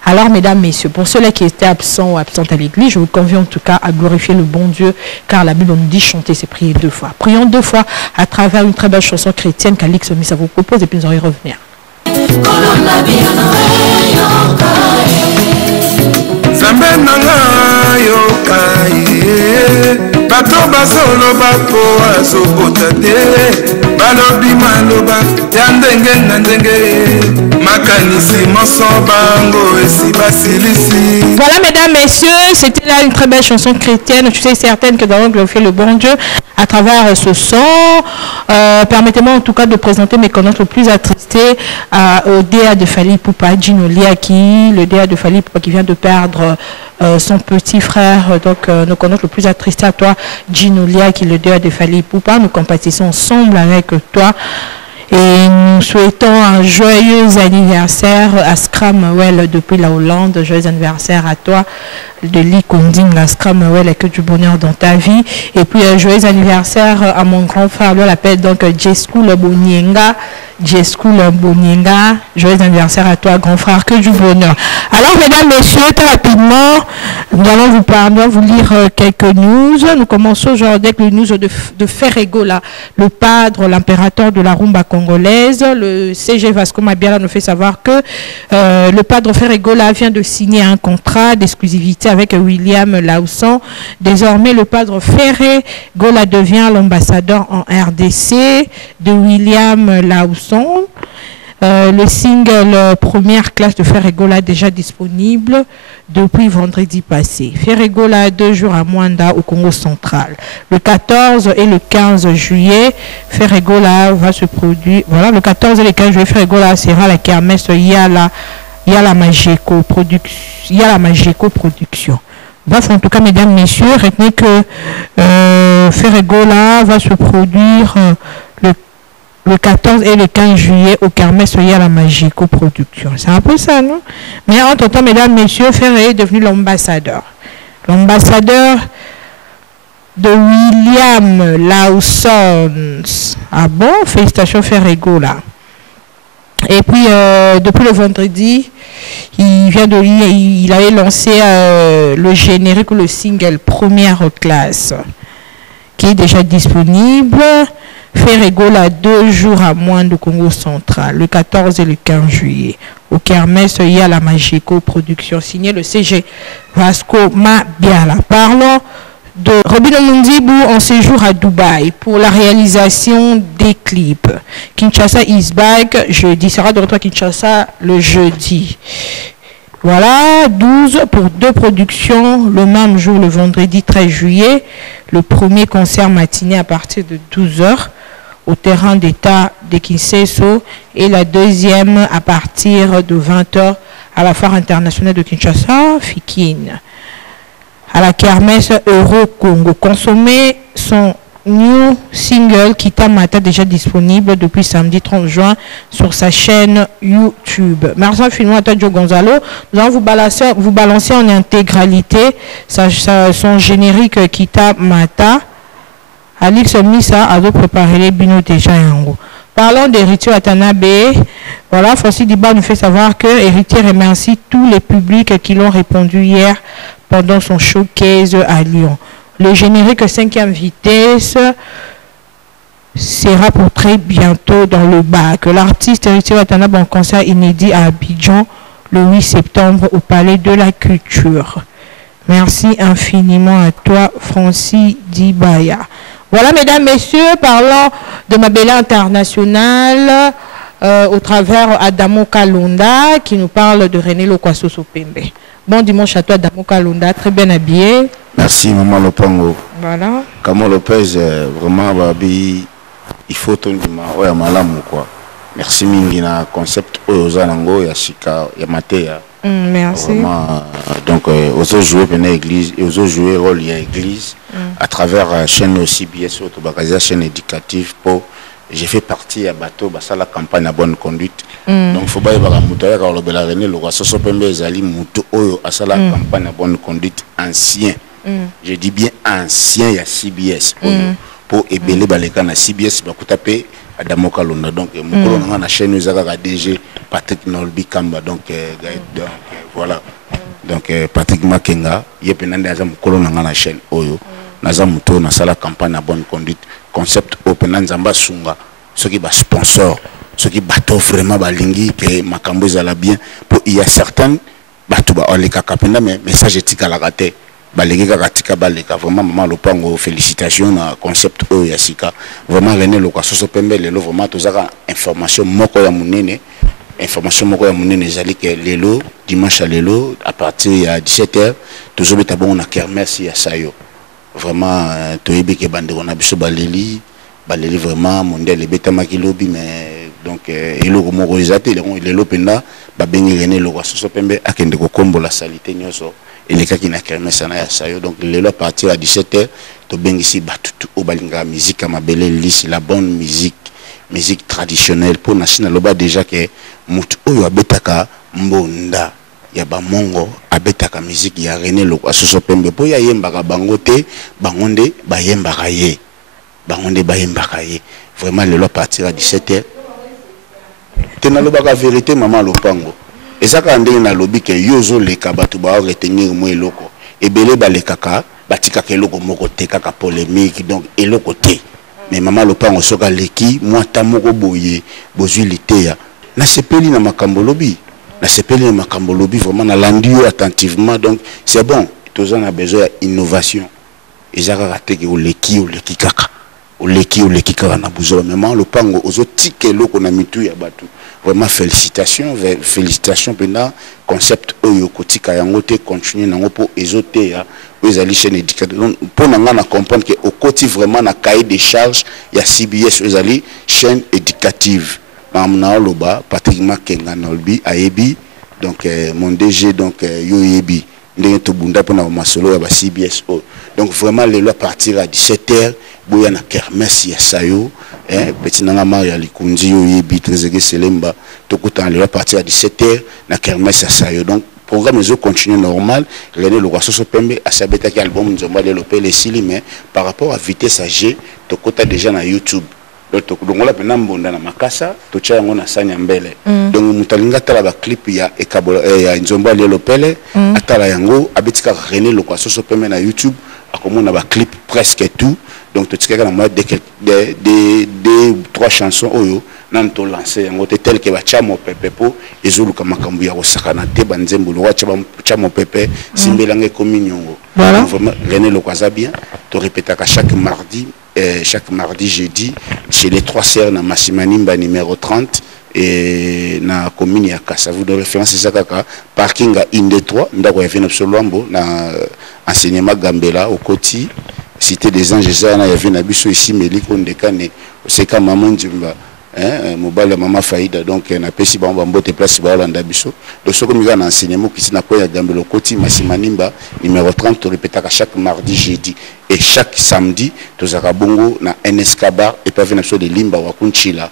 Alors, mesdames, messieurs, pour ceux-là qui étaient absents ou absentes à l'église, je vous convie en tout cas à glorifier le bon Dieu, car la Bible nous dit chanter, c'est prier 2 fois. Prions 2 fois à travers une très belle chanson chrétienne qu'Alix Missa vous propose et puis nous allons y revenir. Voilà, mesdames, messieurs, c'était là une très belle chanson chrétienne. Je suis certaine que nous allons glorifier le bon Dieu à travers ce son. Permettez-moi en tout cas de présenter mes connaissances le plus attristés au DA de Fally Ipupa, Gino Liaki, le DA de Fally Ipupa qui vient de perdre son petit frère. Donc, nous connaissons le plus attristé à toi, Gino Liaki, le DA de Fally Ipupa. Nous compatissons ensemble avec toi. Et nous souhaitons un joyeux anniversaire à Scramwell depuis la Hollande. Joyeux anniversaire à toi, de l'Ikonding, la Scrum, ouais, que du bonheur dans ta vie. Et puis, joyeux anniversaire à mon grand frère, lui, on l'appelle donc J-School Bonienga. J-School Bonienga, joyeux anniversaire à toi, grand frère, que du bonheur. Alors, mesdames, messieurs, très rapidement, nous allons vous lire quelques news. Nous commençons aujourd'hui avec le news de Ferregola, le padre, l'impérateur de la rumba congolaise. Le CG Vasco Mabiala nous fait savoir que le padre Ferregola vient de signer un contrat d'exclusivité avec William Lausson. Désormais, le padre Ferregola devient l'ambassadeur en RDC de William Lausson. Le single première classe de Ferregola déjà disponible depuis vendredi passé. Ferregola 2 jours à Mwanda au Congo central. Le 14 et le 15 juillet, Ferregola va se produire. Voilà, le 14 et le 15 juillet, Ferregola sera la kermesse Yala Majeco Production. Bref, en tout cas, mesdames, messieurs, retenez que Ferregola va se produire le 14 et le 15 juillet au kermesse Yala Majeco Production. C'est un peu ça, non? Mais entre-temps, mesdames, messieurs, Ferré est devenu l'ambassadeur. L'ambassadeur de William Lausson. Ah bon? Félicitations, Ferregola. Et puis, depuis le vendredi, il avait lancé le générique ou le single Première classe, qui est déjà disponible. Ferregola 2 jours à moins de Congo central, le 14 et le 15 juillet. Au kermesse Yala Majeco Production, signé le CG Vasco Mabiala. Parlons de Robin Mundibu en séjour à Dubaï pour la réalisation des clips. Kinshasa is back jeudi, sera de retour à Kinshasa le jeudi. Voilà, 12 pour 2 productions le même jour, le vendredi 13 juillet. Le premier concert matiné à partir de 12h au terrain d'État de Kinshasa et la deuxième à partir de 20h à la foire internationale de Kinshasa, Fikine. À la kermesse Euro-Congo. Consommer son new single Kita Mata déjà disponible depuis samedi 30 juin sur sa chaîne YouTube. Merci infiniment à Tadjo Gonzalo. Nous allons vous balancer en intégralité son générique Kita Mata. Alix Missa a préparé les bino déjà en haut. Parlons d'Héritier Watanabe. Voilà, Francis Diba nous fait savoir que Héritier remercie tous les publics qui l'ont répondu hier pendant son showcase à Lyon. Le générique 5e vitesse sera pour très bientôt dans le bac. L'artiste Héritier Watanabe en concert inédit à Abidjan le 8 septembre au Palais de la Culture. Merci infiniment à toi, Francis Dibaya. Voilà, mesdames, messieurs, parlons de Mabela International au travers Adamo Kalonda qui nous parle de René Lokwasoso Pembe. Bon dimanche à toi, Adamo Kalonda, très bien habillé. Merci, Maman Lopango. Voilà. Kamo Lopez, vraiment, Babi, il faut ton dimanche, ouais, malam quoi. Merci, Mingina, concept Ozanango, Yashika, Yamatea. Merci. Vraiment, donc, aux jouer pendant l'église, et aux jouer rôle à l'église, à travers la chaîne CBS, la chaîne éducative, pour j'ai fait partie à bateau, ça la campagne à bonne conduite. Donc, il faut pas y avoir un mouton, car le Bélaréné, le roi Sosopembe, Zali, mouton, à ça la campagne à bonne conduite ancien. Je dis bien ancien, il y a CBS. Pour ébeler Baleka na CBS, il va taper Adamo Kalonda. Donc, on a la chaîne, nous avons DG Patrick Nolbi Kamba. Donc, voilà. Donc, Patrick Makenga, il y a plein de gens qui la chaîne. Naza muto na sala campagne à bonne conduite concept open nzamba sunga ceux qui ba sponsor ceux qui bateau vraiment balingi que makambo ezala bien pour il y a certains bateau ba oleka kapenda mais message etika la raté balingi katika baleka vraiment Maman Lopango félicitations na concept o ya sika vraiment René Lokwasoso Pembe lelo vraiment tozaka information moko ya munene ezali que lelo dimanche à lelo à partir ya 17h toujours beta bon na kermesse ya sayo. Vraiment, tu es bien que on a besoin de baléli vraiment mondial les bêta makilobi mais donc il est comme organisé il est l'openda babengi René Lokwasoso Pembe akende ko kombo la salité nyoso et les cas qui na kermesse na ya sayo donc le à partir à 17h to bengi si batutu o balinga musique à mabele lisse la bonne musique traditionnelle pour national loba déjà que mutu oyo abetaka mbonda ya ba mongo abetaka musique ya René Lokwa Soso Pembe po ya yembaka bangote bangonde ba yembaka ye bangonde ba yembaka ye vraiment le à partir à 17h tena lobaka vérité maman lopango ezaka ndenge na lobi ke yozo leka batu ba retenir mo eloko ebele ba lekaka batika ke eloko moko te kaka polémique donc eloko te mais maman lopango soka leki mwata moko boye bozulité ya na sepeli na makambo lobi na sepeli na makambo lobi vraiment na landio attentivement donc c'est bon tous on a besoin d'innovation ezaka rateke oleki kaka oleki kaka na buzola maman lopango ozotike eloko na mitu ya batu vraiment félicitations pendant concept oyo kotika yango te continuer nango po ezote ya ezali chaîne éducative pour nanga na comprendre que au côté vraiment na cahier des charges ya CBS ezali chaîne éducative mamna loba Patrick Makenga nolbi ayebi donc mon DG donc yoyebi ndenge to bunda pona masolo ya ba CBS donc vraiment le loi partir à 17h boya na kermesse ya sayo petit nanga Maria Likunzi yoyebi Trezege Selemba to kutan le loi partir à 17h na kermesse ya sayo donc programme les continue normal René Lokwa Soso Pembe a sabeta ki album nzomba le lopele sili mais par rapport à vitesse à G to kota déjà na YouTube donc on l'a pena mbonda na makasa to tia yango na sanya mbele donc mutalinga tala ba clip ya ekabola ya nzomba le lopele atala yango abetika René Lokwa Soso Pembe na YouTube akomona ba clip presque tout donc to tika na moi des 3 chansons oyo nan to lancer yango te tel que ba chamo pepe po ezoluka makambu ya kosakana te banzembo lo chamo pepe simbelange komi nyongo vraiment René Lokwa za bien to répétaka chaque mardi jeudi chez les 3 sœurs na Massimanimba numéro 30 et na commune ya Kasa vous de référence c'est ça kaka parking à Inde 3 ndako ya Vena Solombo na enseignement Gambela au Koti cité des anges ça na ya Vena biso ici Meliko ndekane oseka maman Njimba mobile maman Faïda donc na pesi ba mbote place ba Holanda biso donc ce comme il va na enseignement qui na ko ya Gambela Koti Massimanimba numéro 30 to répétaka chaque mardi jeudi et chaque samedi to zaka bongo na NSK bar et pas Vena de Limba wa Kunchila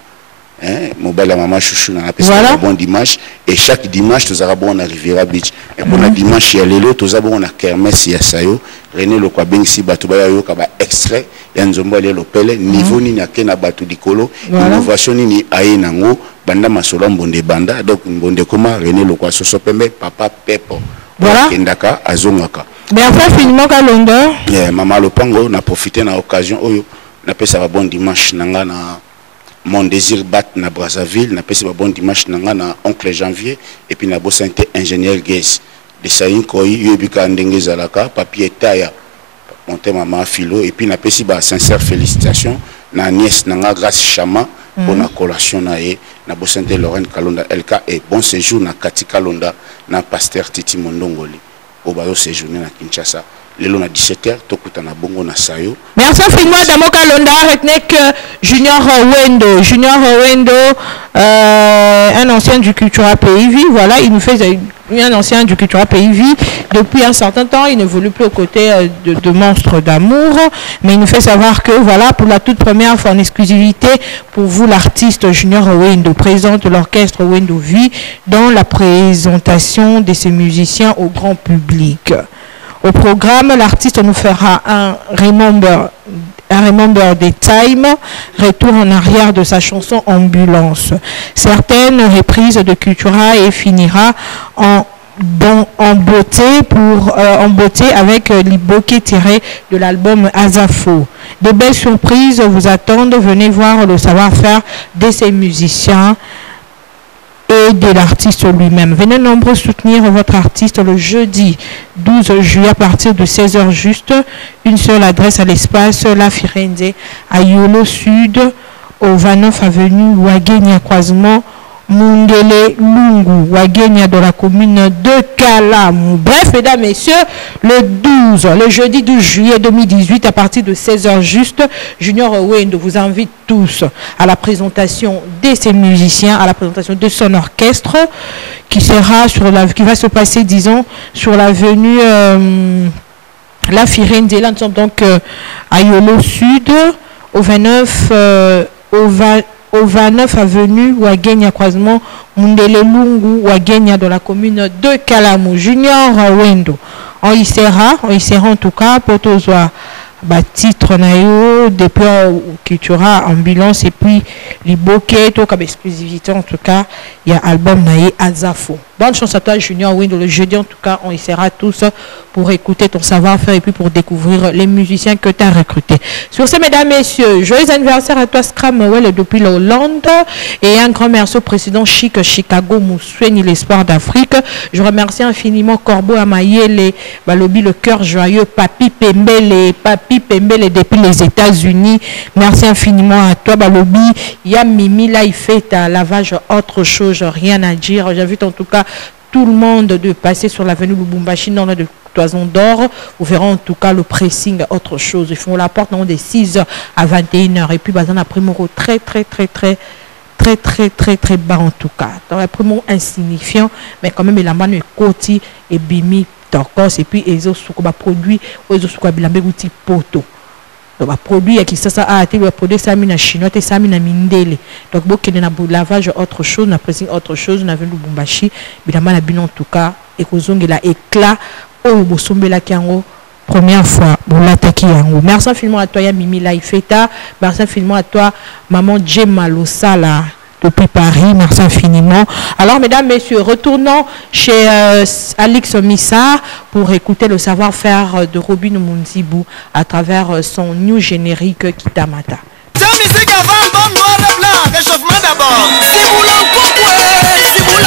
mobile maman chouchou na pesa bon dimanche et chaque dimanche to zaka bon na Riviera Beach et pour la dimanche ya lelo to zaka bon na kermesse ya sayo René Lokwa bengisi batu ba yo ka ba extrait ya nzomba le lopele niveau ni na kena batu dikolo innovation ni aye nango banda masolo mbonde banda donc mbonde koma René Lokwa Soso Pembe papa pepo voilà kendaka azongaka mais après finalement ka Londres maman lopango na profiter na occasion oyo na pesa ba bon dimanche nanga na mon désir bat na Brazzaville na pesa ba bon dimanche nanga na oncle Janvier et puis na bosante ingénieur Guess de Sayin Koyi yobika ndenge zalaka papier taya monter maman philo et puis na pesi ba sincère félicitations na nièce nanga Grâce Chama pour la collation na ye na bosante Lorraine Kalonda LK et bon séjour na Kati Kalonda na pasteur Titi Mondongoli au bayo séjourner na Kinshasa lelo na 17h tokutana bongo na sayo. Merci infiniment Damoka Londa. Retenez que Junior Wendo, un ancien du Cultura Pays Vie, voilà, il nous fait un ancien du Cultura Pays Vie. Depuis un certain temps, il n'évolue plus aux côtés de Monstres d'amour, mais il nous fait savoir que voilà, pour la toute première fois en exclusivité, pour vous l'artiste Junior Wendo présente l'orchestre Wendo Vie dans la présentation de ses musiciens au grand public. Au programme, l'artiste nous fera un Remember the Time, retour en arrière de sa chanson Ambulance. Certaines reprises de Cultura et finira en beauté avec les bouquets tirés de l'album Azafo. De belles surprises vous attendent. Venez voir le savoir-faire de ces musiciens et de l'artiste lui-même. Venez nombreux soutenir votre artiste le jeudi 12 juillet à partir de 16h juste. Une seule adresse à l'espace La Firenze à Yolo Sud au 29 avenue Wagenia croisement Mundele Lungu, Wagenia de la commune de Kalamou. Bref, mesdames, messieurs, le jeudi 12 juillet 2018, à partir de 16h juste, Junior Wendo vous invite tous à la présentation de ses musiciens, à la présentation de son orchestre, qui va se passer, disons, sur l'avenue La Firenze. Là, nous sommes donc à Yolo Sud, au 29 au au 29 avenue Ouagenia, croisement Mundele Lungu, Ouagenia, dans la commune de Kalamou. Junior Wendo. On y sera en tout cas pour tous titre naïo depuis cultura ambulance et puis les bouquets tout comme exclusivité en tout cas il y a album naïe Azafo. Bonne chance à toi Junior Wendo. Le jeudi en tout cas on y sera tous pour écouter ton savoir-faire et puis pour découvrir les musiciens que tu as recrutés. Sur ce, mesdames, messieurs, joyeux anniversaire à toi Scram Well depuis la Hollande et un grand merci au président Chic Chicago Moussouni, l'espoir d'Afrique. Je remercie infiniment Corbeau Amayele, Balobi le cœur joyeux, Papi Pembele depuis les États-Unis. Merci infiniment à toi Balobi. Yam Mimi là il fait un lavage autre chose, rien à dire. J'invite en tout cas tout le monde de passer sur l'avenue Lubumbashi dans le Toison d'Or. Vous verrez en tout cas le pressing, autre chose. Ils font la porte de 6h à 21h. Et puis, dans un après-midi très bas en tout cas. Dans l'après-midi insignifiant, mais quand même, il a manu Koti et Bimi Torkos. Et puis, ils ont produit, ils ont bilambe outil poto. Donc, produit qui ça a été produit ça mina chinois et ça mina mindele. Donc, beaucoup de lavage autre chose, na pressing autre chose, na venu Lubumbashi, bilambe na bin en tout cas et kozongi la éclat. Oh, Bosombela Kiango, première fois, Boulata Yango. Merci infiniment à toi, Mimi Laifeta. Merci infiniment à toi, maman Djema Losala, depuis Paris. Merci infiniment. Alors, mesdames, messieurs, retournons chez Alix Missa pour écouter le savoir-faire de Robin Munzibou à travers son new générique Kitamata. Musique avant, bon, noir et blanc, réchauffement d'abord. Si vous l'encourez, si vous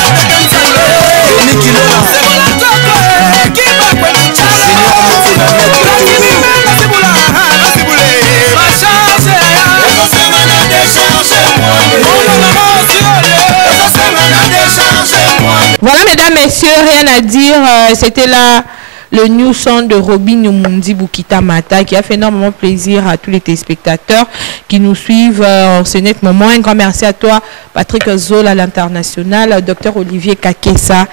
voilà, mesdames, messieurs, rien à dire. C'était là le new son de Robin Munzibou Kitamata qui a fait énormément plaisir à tous les téléspectateurs qui nous suivent en ce net moment. Un grand merci à toi, Patrick Zola à l'international, Dr Olivier Kakessa.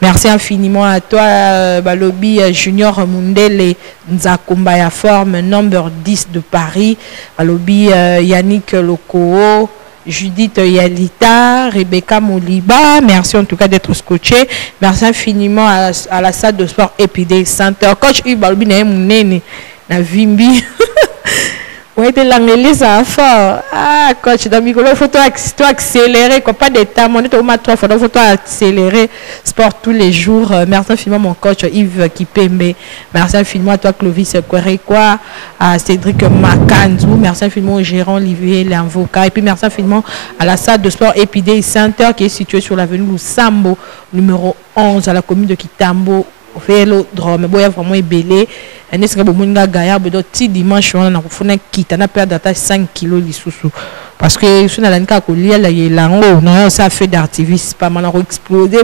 Merci infiniment à toi, Balobi Junior Mundele Nzakumbaya Forme, number 10 de Paris, Balobi Yannick Lokoo, Judith Yalita, Rebecca Moliba, merci en tout cas d'être scotché. Merci infiniment à la salle de sport Epidé Center. Coach Balobi Naemunene, na Vimbi. Oui, de l'anglais, ça fort. Ah, coach, dans le il faut accélérer, pas de temps. On est au mat 3 fois, il faut accélérer. Sport tous les jours. Merci infiniment, mon coach Yves Kipembe. Merci infiniment à toi, Clovis Kwerekwa, à Cédric Makanzou. Merci infiniment au gérant Olivier L'Invocat. Et puis, merci infiniment à la salle de sport Epidé Center qui est située sur l'avenue Lusambo, numéro 11, à la commune de Kitambo. Vélodrome, boya vraiment ébélé. Et ce que vous avez gagné, petit dimanche, on a fait quitte, on a perdu 5 kilos de sous. Parce que si on a un cas qu'on lit, là, ça fait d'artivisme, pas mal explosé.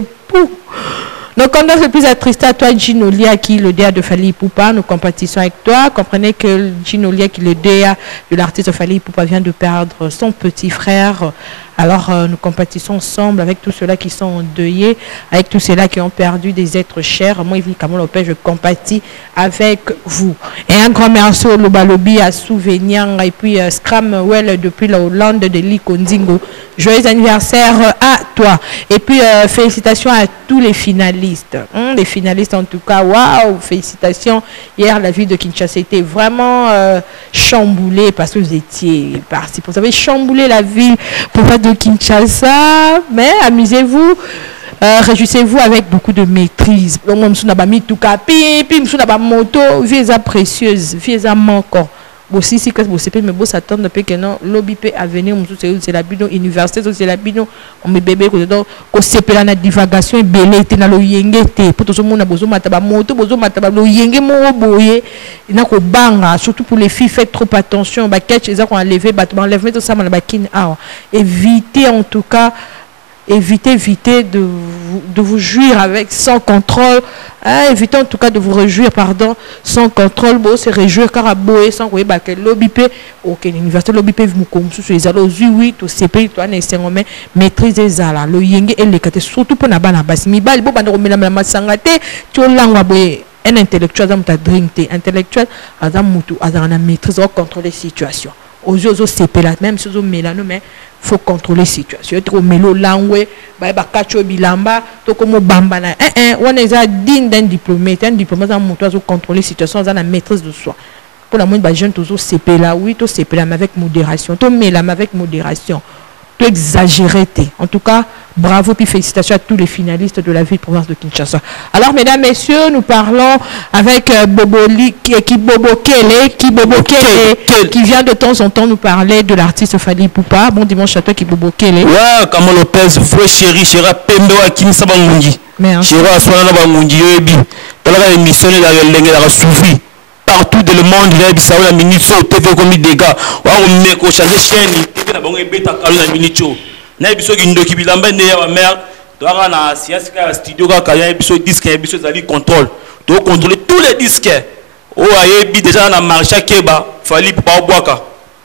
Donc, on est le plus attristé à toi, Ginolia, qui le DA de Fali Poupa. Nous compatissons avec toi. Comprenez que Ginolia, qui le DA de l'artiste Fali Poupa, vient de perdre son petit frère. Alors, nous compatissons ensemble avec tous ceux-là qui sont endeuillés, avec tous ceux-là qui ont perdu des êtres chers. Moi, Yves Kamon Lopez, je compatis avec vous. Et un grand merci au Lobalobi, à Souvenir, et puis Scram Well depuis la Hollande de Likondingo. Joyeux anniversaire à toi. Et puis, félicitations à tous les finalistes. Les finalistes, en tout cas, waouh, félicitations. Hier, la ville de Kinshasa était vraiment chamboulée parce que vous étiez partis. Vous avez chamboulé la ville pour pas de Kinshasa, mais amusez-vous, réjouissez-vous avec beaucoup de maîtrise. Donc, moi, je suis mis tout capi, puis je suis moto, visa précieuse, visa manquant. Aussi, si que vous savez, mais vous s'attendez depuis que non, lobby peut venir, c'est la bidon université, c'est la bidon, on met bébé, donc, qu'on s'épelle la divagation, et belé, t'es dans le yenge, pour tout le monde, besoin de moto, besoin de yenge, mon boye, il n'a qu'au banga, surtout pour les filles, faites trop attention, bah, catch, ils ont enlevé, bah, enlève tout ça, mais bah, évitez en tout cas, évitez de vous jouir avec sans contrôle. Évitez en tout cas de vous réjouir, pardon, sans contrôle. Bon, c'est réjouir car à boé sans quoi bah que l'obipé, ok, l'université l'obipé vous comme sur les allos, oui, tout CP, toi nécessairement maîtriser ça là, le yenge et les catés surtout pour na bana bas mi bal bo bana romela ma sangate, tu langwa boé un intellectuel dans ta drink intellectuel adam mutu adam na maîtrise au contrôle des situations. aux autres CP là, même si aux mélano, mais faut contrôler la situation. Trop mélo langwe, bah kacho bilamba, to comme bamba na. On est digne d'un diplômé, un diplômé dans mon toit contrôler la situation, dans la maîtrise de soi. Pour la moindre jeune toujours CP là, oui, to CP là, mais avec modération, to méla mais avec modération. To exagérer. En tout cas, bravo puis félicitations à tous les finalistes de la ville province de Kinshasa. Alors, mesdames, messieurs, nous parlons avec Boboli, Kibobo Kele, qui vient de temps en temps nous parler de l'artiste Fally Ipupa. Bon dimanche à toi, Kibobo Kele. Ouais, Kamo Lopez, vrai chéri, chéra Pembe wa Kinsa Bangungi. Merci. Chéra Aswana Bangungi, Yobi. T'as la émission, il a suivi. Partout dans le monde, il y a des la minute sur TV comme des gars. On met qu'on change chaîne, TV na bango beta kalu na minute. Na biso kindo kibilamba ne ya mère, doit na science ka studio ka kaya biso disque biso zali contrôle. To contrôler tous les disques. O ayebi déjà na marché keba, Fally Ipupa boaka.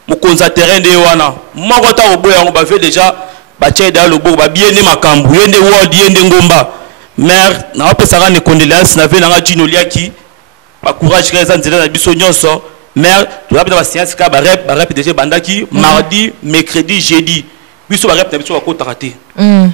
Mo konza terrain de wana. Moko ta oboya on ba fait déjà ba tcheda le bo ba bien ne makambu, yende world yende ngomba. Mère na opesaka ne condoléances na ve na Gino Liaki. Courage raison de la biso nyonso mais tu vas dans la science ka ba rep déjà bandaki mardi mercredi jeudi biso ba rep na biso ko taraté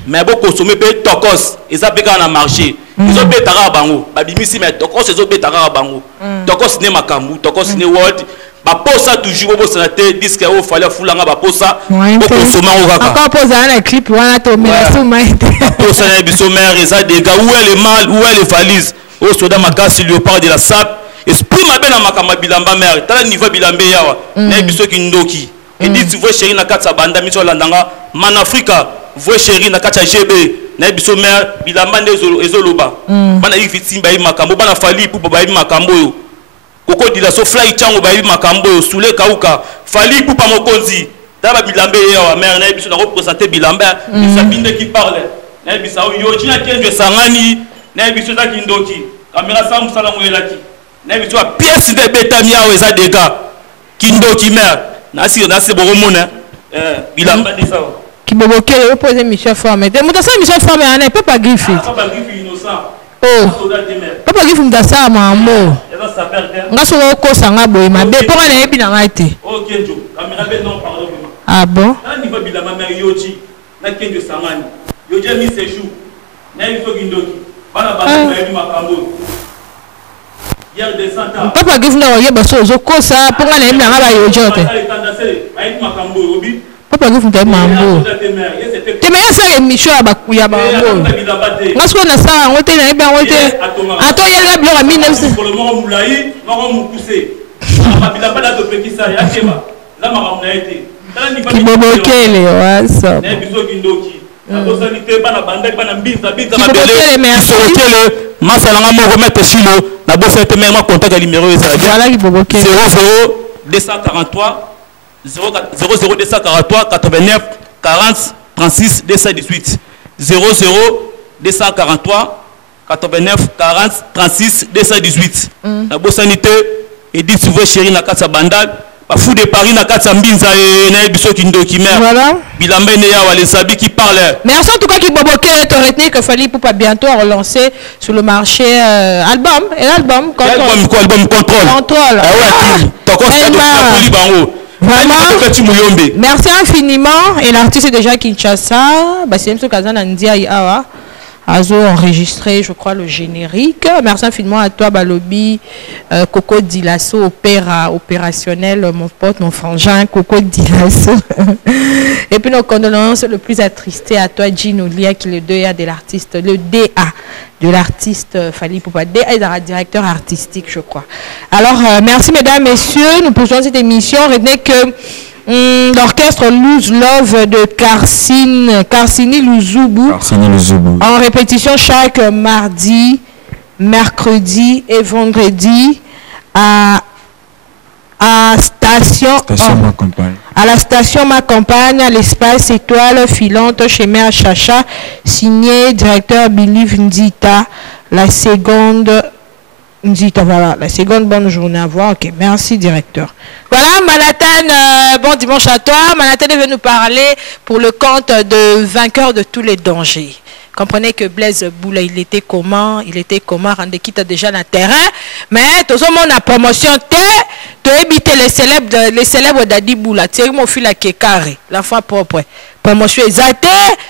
mais bo consommer pe tokos eza pe na marché ils ont betara bango ba bimisi mais tokos ils ont betara bango tokos ne makambu tokos ne world ba posa toujours bo santé disque au fallait fulanga ba posa bo consommer o kaka encore posa na clip wana to mais so maite posa na biso mère eza des gars où est le mal où est les valises au soda makasi léopard de la SAP esprit ma belle makama bilamba mère tala niveau bilambe yawa na biso kindoki et dit tu vois chéri na katsa banda miso landanga man Africa vois chéri na katsa GB na biso mère bilamba ndezo ezoloba bana ifiti ba makambo bana Fally Ipupa ba makambo yo koko dila so fly chango ba makambo yo soule kauka Fally Ipupa mokonzi tala bilambe yawa mère na biso na représenter bilamba ça binde qui parle na biso yo tina kenje sangani na biso za kindoki caméra sa musala moyelaki na biso pièce de betamia o eza dégâts kindoki mère nasi boromona bilamba de ça Kibobo Kele poser mission formé de muta sa mission formé ana peut pas griffer pas griffer innocent papa griffe mudasa mambo eza sa perdre ngaso ko sanga boy mabe pour na yebi na ngate OK jo caméra be non pardon ah bon na niveau bilamba mère yoji na kenjo sangani yoji mi séjour na biso kindoki bana bana ba yebi makambo. Papa give na oye baso zo kosa ponga na emi ngaba yo jote. Papa give na mambo. Te me yasa emission ya mambo. Ngaso na sa ngote na eba ngote. Ato yela bloga 1900. Pour le moment moulayi, non mo pousser. Mabila pas de pekisa ya kema. La maram na été. Kibobo Kele wasa. Na biso kindoki. Abosalité bana banda bana mbinza mbinza mabele. Merci. Masalanga mo remettre chilo na bossa te même contact numéro voilà Kibobo Kele 00 243 00 243 89 40 36 218 00 243 89 40 36 218 na bossa nité et dit souvent chéri na katsa bandal ba fou de Paris na katsa mbinza na biso kindoki mère voilà bilamba ne ya wale sabi qui parle. Merci en tout cas Kibobo Kele te retenir que Fally Ipupa bientôt relancer sur le marché album et l'album album contrôle. Vraiment, merci infiniment et l'artiste est déjà Kinshasa c'est un Kazan Ndia Awa Azo enregistré je crois le générique. Merci infiniment à toi Balobi Coco Dilasso opérationnel mon pote mon frangin Coco Dilasso et puis nos condoléances le plus attristé à toi Gino Lia qui est le DA de l'artiste de l'artiste Fally Ipupa DA directeur artistique je crois. Alors merci mesdames messieurs nous poursuivons cette émission. Retenez que l'orchestre Lose Love de Karsini Luzubu en répétition chaque mardi, mercredi et vendredi à la station Ma Campagne, à l'espace étoile filante chez Mère Chacha, signé directeur Biliv Ndita, la seconde bonne journée à voir. Ok, merci directeur. Voilà, Manhattan, bon dimanche à toi. Manhattan veut nous parler pour le compte de vainqueur de tous les dangers. Comprenez que Blaise Boula, il était comment, rendez quitte déjà le terrain, mais tout le monde a promotion, tu éviter les célèbres d'Adi Boula, tu sais, mon fil à Kekare, la foi propre. Promotion exacte,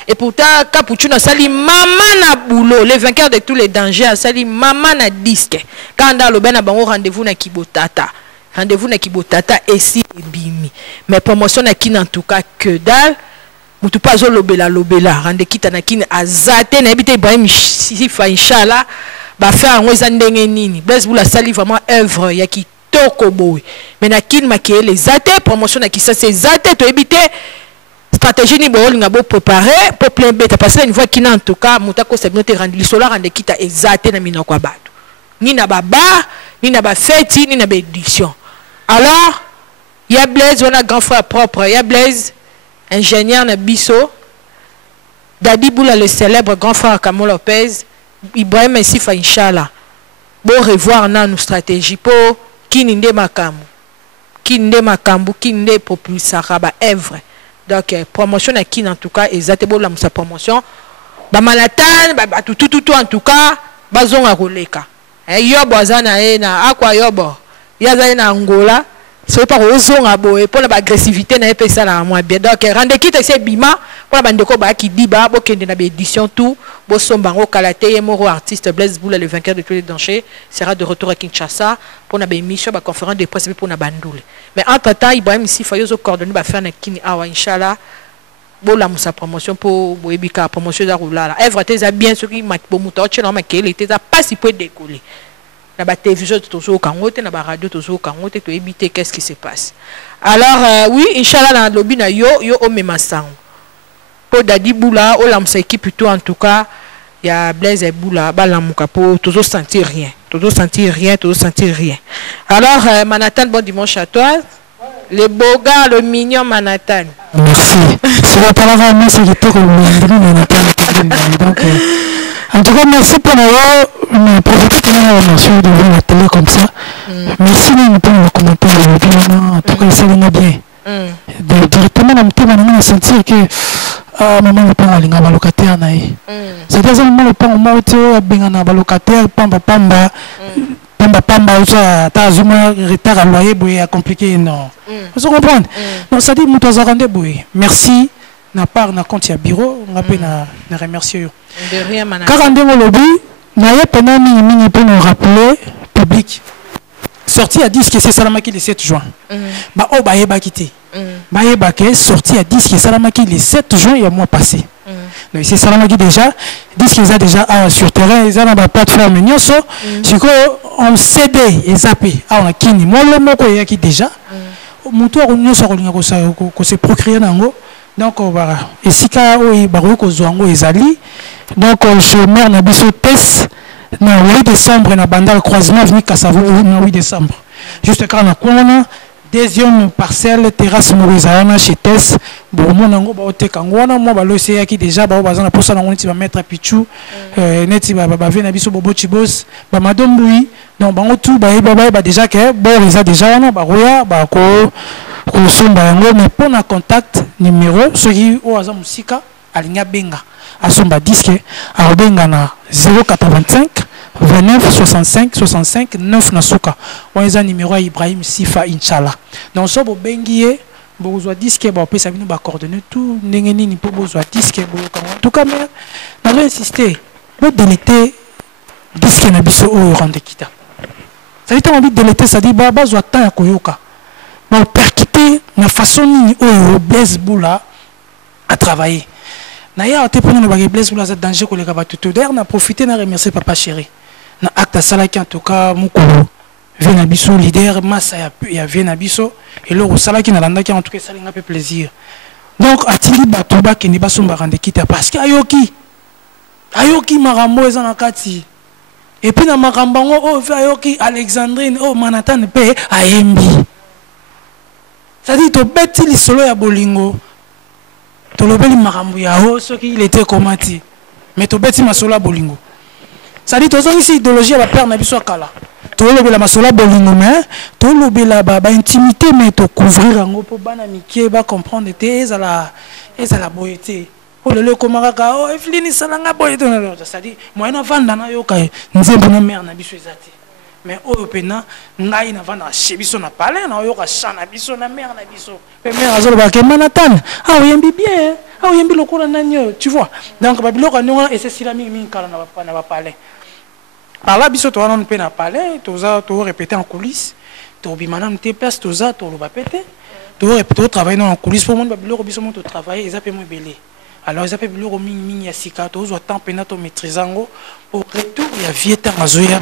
et pourtant, Capuchino, sali maman na boulot, les vainqueurs de tous les dangers, sali maman na disque. Quand dans le ben a rendez-vous na Kibotata. Rendez-vous na Kibotata et si et bimi. Mais promotion na kin en tout cas que dalle. Moutou pas zo lobela. Rende kita na kin azate na ebite Ibrahim Sifa inshallah. Ba faire un wezandenge nini. Blaise Boula sali vraiment œuvre ya ki toko boy. Mais na kin maké les até promotion na ki ça c'est zate to ebite stratégie ni bo linga bo préparer pour plein bête parce que une fois kin en tout cas moutako c'est bien te rendre l'isolo rende kita ezate na minoko bato. Ni na baba, ni na ba fête, ni na ba édition. Alors, il y a Blaise, on a grand frère propre, il y a Blaise, ingénieur na Bisso, Dadi Boula, le célèbre grand frère Kamo Lopez, Ibrahim Sifa Inch'Allah. Bon revoir dans nos stratégies pour Kininde Makambu, Kininde propulsera ba œuvre. Donc, promotion à Kin en tout cas, et Zatebo la sa promotion. Ba Manhattan, tout en tout cas, Bazonga Roleka. Yobo azana na akwa yobo. Yaza na Angola. C'est pas ozonga boy pour l'agressivité na epesa na moi bien. Donc rende quitte c'est bima pour la bande ko ba ki diba bo kende na édition tout bo sombango kalate moro artiste Blaise Boula le vainqueur de tous les dangers sera de retour à Kinshasa pour na émission ba conférence de presse pour na bandoule. Mais entre temps Ibrahim Sifa yozo coordonner ba faire na kini awa inshallah. Bola musa promotion pour boebika promotion za roulala. Evre teza bien ce qui mak bomuta tchela makele était pas si peut décoller. Na ba télévision toujours kangote na ba radio toujours kangote to éviter qu'est-ce qui se passe. Alors oui, inchallah na lobby na yo o memasango. Pour Dadi Boula, o la musa équipe plutôt en tout cas, il y a Blaise Boula ba la muka pour toujours sentir rien. Toujours sentir rien. Alors Manhattan, bon dimanche à toi. Le beau gars, le mignon Manhattan. Merci. C'est la parole à moi, c'est que tu Manhattan. Donc, en tout cas, merci pour nous profiter de la mention de la télé comme ça. Merci pour le commentaire. En tout cas, ça va bien. Directement, on a senti que maman le pan a locataire. C'est-à-dire que le pan a locataire, pamba. Pamba zuma retard à loyer boy à compliqué non. Vous comprenez? Donc ça dit mutoza rende boy. Merci na part na compte ya bureau on appelle na remercier. De rien manana. Car rende mo lobby na ya pena mini pour nous rappeler public. Sorti à 10 que c'est Salamaki le 7 juin. Ba o ba yeba kité. Ba yeba que sorti à 10 que Salamaki le 7 juin il y a mois passé. Donc c'est Salamaki déjà, disent qu'ils ont déjà sur terrain, ils ont la plateforme Nyoso, c'est qu'on CD et zappé, on a kini, moi le mot qu'il y a qui déjà, mon tour on Nyoso qu'on se procréer nango, donc voilà, et si ka oui baro ko zoango ezali, donc je mère na biso test na 8 décembre na bandal croisement venu Kassavo na 8 décembre, juste quand on a quoi deuxième parcelle terrasse Morizana chez Tess bon mon nango ba otekango wana mo ba loseya ki déjà ba bazana pour ça nango neti ba mettre pichu neti ba vena biso bobo chibos ba madombui donc bango tout ba déjà que bon ils a déjà wana ba roya ba ko somba yango mais pour na contact numéro soki o aza musika alinga benga asomba disque a benga na 085 29 65 9 nasuka waiza numéro à Ibrahim Sifa Inch'Allah donc so bo bengié bo zo disque bo pesa bino ba coordonner tout ndenge nini po bo zo disque bo en tout cas mais na doit insister bo déliter disque na biso o rende kita ça dit on dit déliter ça dit ba zo temps ya koyoka ba percuter na façon nini o Blaise Boula a travaillé na ya te pour nous ba Blaise Boula za danger ko le ka ba tout d'ailleurs na profiter na remercier papa chéri na acte salaki en tout cas mukolo vena biso leader massa ya vena biso et le salaki na landa ki en tout cas ça linga peu plaisir donc atili bato ba keni baso mbarande kita parce que ayoki marambo eza na kati et puis na makambango o ayoki Alexandrine o Manhattan pe ayembi ça dit to beti li solo ya bolingo to lobeli makambo ya o soki il était komati mais to beti masolo ya bolingo. Ça dit que ici idéologie va perdre biso kala. To lobela masola bolingo mais to lobela ba intimité mais to couvrir ngo po bana mikie ba comprendre te ezala boyete. Oh le komaraka oh Evelyne salanga boy c'est-à-dire moi na vanda na yo kay nzembo na mère na biso ezati mais oyo pena ngai na vanda chez biso na palais na yo ka chana biso na mère na biso pe mère azolo ba ke manatan ah oyembi bien ah oyembi lokola nanyo tu vois donc ba biloko nyo et c'est sila mingi kala na ba palais par là biso to wana pe na palais to répéter en coulisses to bimana mte place to za to lo ba péter to travailler dans en coulisses pour monde ba biloko biso mo to travailler et ça pe mo belé. Alors ils appellent le ming ya sika to zo temps pena to maîtrisango au retour ya vieta mazoya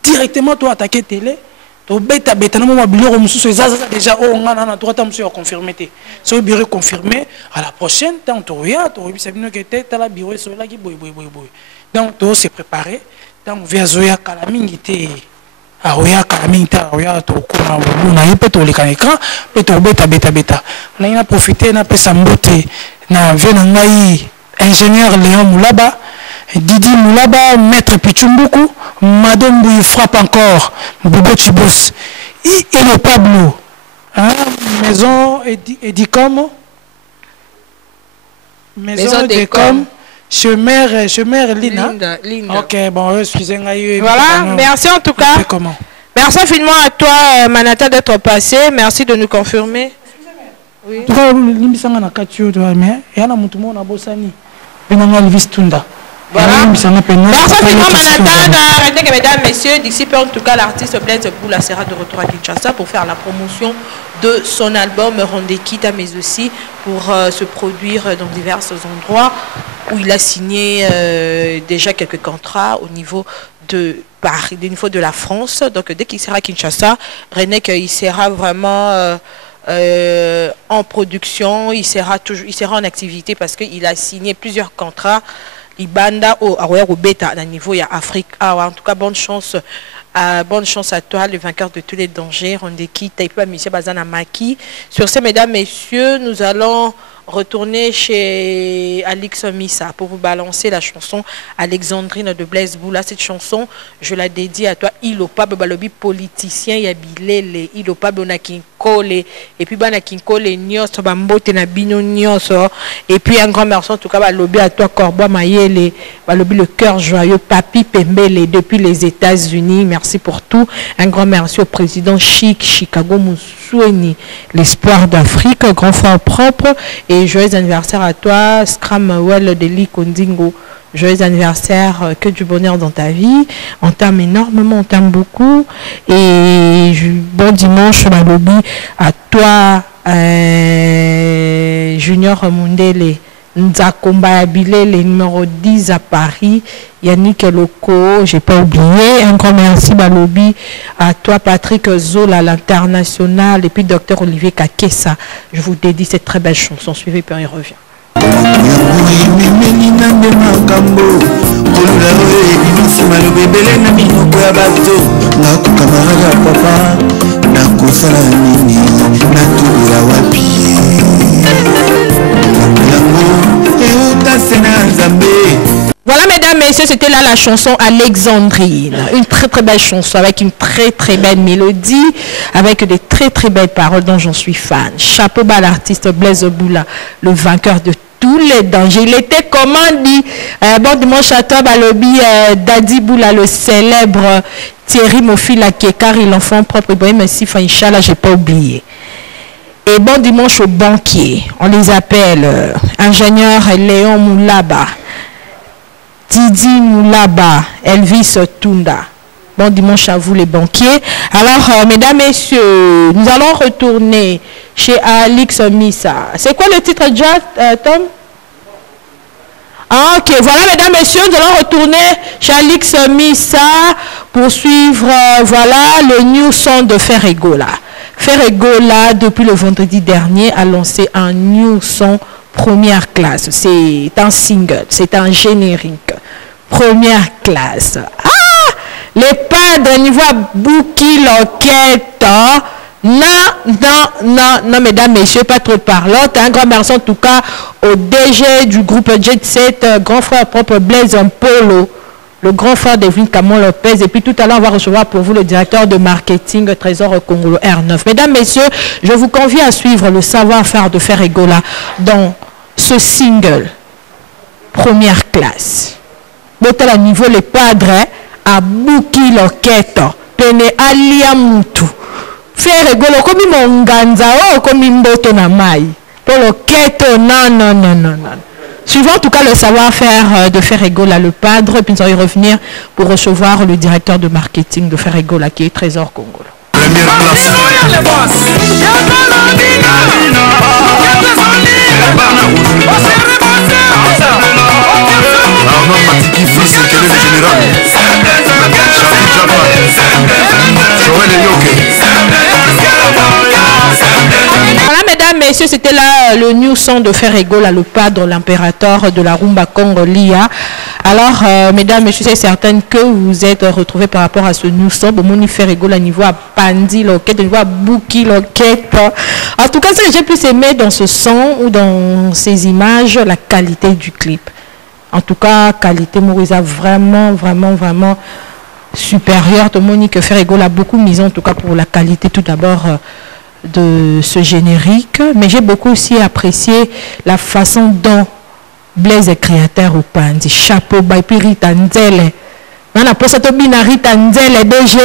directement to attaquer télé to beta na mo biloko mususu ça déjà o ngana na droit monsieur confirmé té so bureau confirmé à la prochaine temps to ya to bisa bino que té la bureau so la ki boy donc to se préparer donc via zoya kala mingi té a oya kala mingi ta oya to ko na yepe to le écran pe to beta na ina profiter na pesa mbote na vena ngai ingénieur Léon Moulaba, Didi Moulaba, maître Pichumbuku, Madame Bouy frappe encore, Bobo Chibos, et le Pablo, hein? Maison Edicom, Maison Edicom, chemin Lina. Ok, bon, excusez-moi. Voilà, merci en tout cas. Merci infiniment à toi, Manata, d'être passé. Merci de nous confirmer. Oui. Tu vois, limbisanga na katio tu vois mais et ana mutu mo na bosani benanga Elvis Tunda. Voilà. Merci infiniment Manata, mesdames, messieurs, d'ici peu en tout cas l'artiste Blaise Boula sera de retour à Kinshasa pour faire la promotion de son album Rondekita, mais aussi pour se produire dans divers endroits où il a signé déjà quelques contrats au niveau de Paris, au niveau de la France. Donc dès qu'il sera à Kinshasa, René il sera vraiment en production, il sera en activité parce qu'il a signé plusieurs contrats. Ibanda au bêta à niveau il y a Afrique. En tout cas bonne chance à toi, le vainqueur de tous les dangers. Rondekita, il peut Monsieur Bazana Maki. Sur ce, mesdames, messieurs, nous allons retourner chez Alix Missa pour vous balancer la chanson Alexandrine de Blaise Boula. Cette chanson, je la dédie à toi. Ilopab balobi politicien yabilele, Ilopab onakinkole, et puis banakinkole nyos bambote na bino nyos, et puis un grand merci en tout cas balobi à toi Corbois Mayele, balobi le cœur joyeux Papi Pembele depuis les États-Unis. Merci pour tout. Un grand merci au président Chic Chicago Moussoueni, l'espoir d'Afrique, grand frère propre. Et joyeux anniversaire à toi, Scramwell Deli Kondingo. Joyeux anniversaire, que du bonheur dans ta vie. On t'aime énormément, on t'aime beaucoup. Et bon dimanche, Malobi, à toi, Junior Mundele. Nzakomba Bilele, numéro 10 à Paris. Yannick Loco, j'ai pas oublié. Un grand merci Balobi à toi Patrick Zola, l'international, et puis Docteur Olivier Kakessa. Je vous dédie cette très belle chanson. Suivez puis on y revient. Voilà mesdames, messieurs, c'était là la chanson Alexandrine. Une très très belle chanson avec une très très belle mélodie, avec des très très belles paroles dont j'en suis fan. Chapeau bas à l'artiste Blaise Boula, le vainqueur de tous les dangers. Il était, comment dit, bon dimanche à toi Balobi, Dadi Boula, le célèbre Thierry Mofila Kekari, l'enfant propre, Ibrahim Sifa, Inch'Allah, j'ai pas oublié. Et bon dimanche aux banquiers, on les appelle ingénieur Léon Moulaba, Didi Moulaba, Elvis Tunda. Bon dimanche à vous les banquiers. Alors, mesdames, messieurs, nous allons retourner chez Alix Missa. C'est quoi le titre, Tom? Ah, ok, voilà, mesdames, messieurs, nous allons retourner chez Alix Missa pour suivre, voilà, le new son de Ferregola. Ferregola, depuis le vendredi dernier, a lancé un new son première classe. C'est un single, c'est un générique. Première classe. Ah! Les pas de niveau bouki l'enquête. Non, mesdames, messieurs, pas trop parlante. Un grand merci en tout cas au DG du groupe Jet Set, grand frère propre Blaise Polo, le grand frère d'Evelyne Camon Lopez. Et puis tout à l'heure, on va recevoir pour vous le directeur de marketing Trésor Congolo R9. Mesdames, messieurs, je vous convie à suivre le savoir-faire de Ferregola dans ce single première classe. Botala niveau le padre a bouki l'orchestre. Pene alia mutu. Faire rigolo comme mon ganza oh comme mboto na mai. Pour l'orchestre non. Suivant en tout cas le savoir-faire de Ferregola le padre, et puis nous allons y revenir pour recevoir le directeur de marketing de Ferregola qui est Trésor Congo. Première place. Matiki fils, quel est le général? Voilà, mesdames, messieurs, c'était là le new son de Ferregola, le padre, l'impérateur de la rumba Congolia. Alors, mesdames, messieurs, c'est certain que vous êtes retrouvés par rapport à ce new son. Bon, Ferregola, niveau à Pandi, Loquette, niveau à Bouki, Loquette. En tout cas, ce que j'ai plus aimé dans ce son ou dans ces images, la qualité du clip. En tout cas, qualité Mauriza vraiment supérieure. Tout le monde dit que Ferregola a beaucoup misé, en tout cas pour la qualité tout d'abord de ce générique. Mais j'ai beaucoup aussi apprécié la façon dont Blaise est créateur au Pandi. Chapeau, Baipi Rita Nzele. On a posé tout bien Rita Nzele, DG,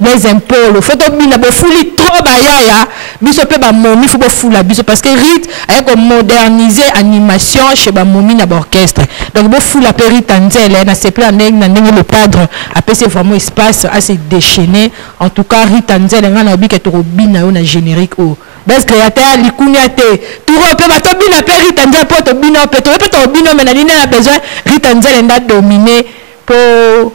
Blaise Impolo. Faut tout bien, bo fouli trop bayaya. Biso pe ba momi, faut bo foula biso parce que Rita a comme moderniser animation chez ba momi na orchestre. Donc bo foula pe Rita Nzele, na c'est plus en nègre le padre. Après c'est vraiment espace assez déchaîné. En tout cas Rita Nzele ngana obi ke to bina na générique o. Bes créateur likunyate. Tout pe ba to bina pe Rita Nzele po to bina pe to bina mais na nina a besoin Rita Nzele nda dominer pour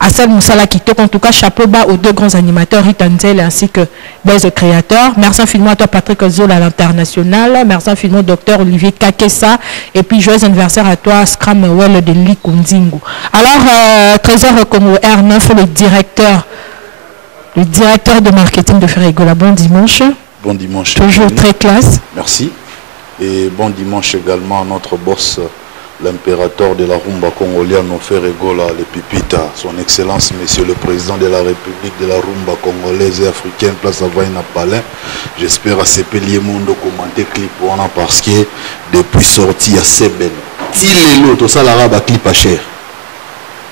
Assel Moussala qui toque en tout cas chapeau bas aux deux grands animateurs Rita Nzele ainsi que Blaise créateur. Merci infiniment à toi Patrick Zola à l'international. Merci infiniment au docteur Olivier Kakessa. Et puis joyeux anniversaire à toi Scramwell de Likundingu. Alors Trésor Congo R9, le directeur de marketing de Ferregola. Bon dimanche. Bon dimanche. Toujours très classe. Merci. Et bon dimanche également à notre boss, l'impérateur de la rumba congolienne, Ferregola, le Pipita, son excellence, monsieur le président de la République de la rumba congolaise et africaine, place à Vaina Palais. J'espère à ce pilier monde commenter clip parce que depuis sorti il y a 7 belles. Si les lots, ça la rabat clip à cher.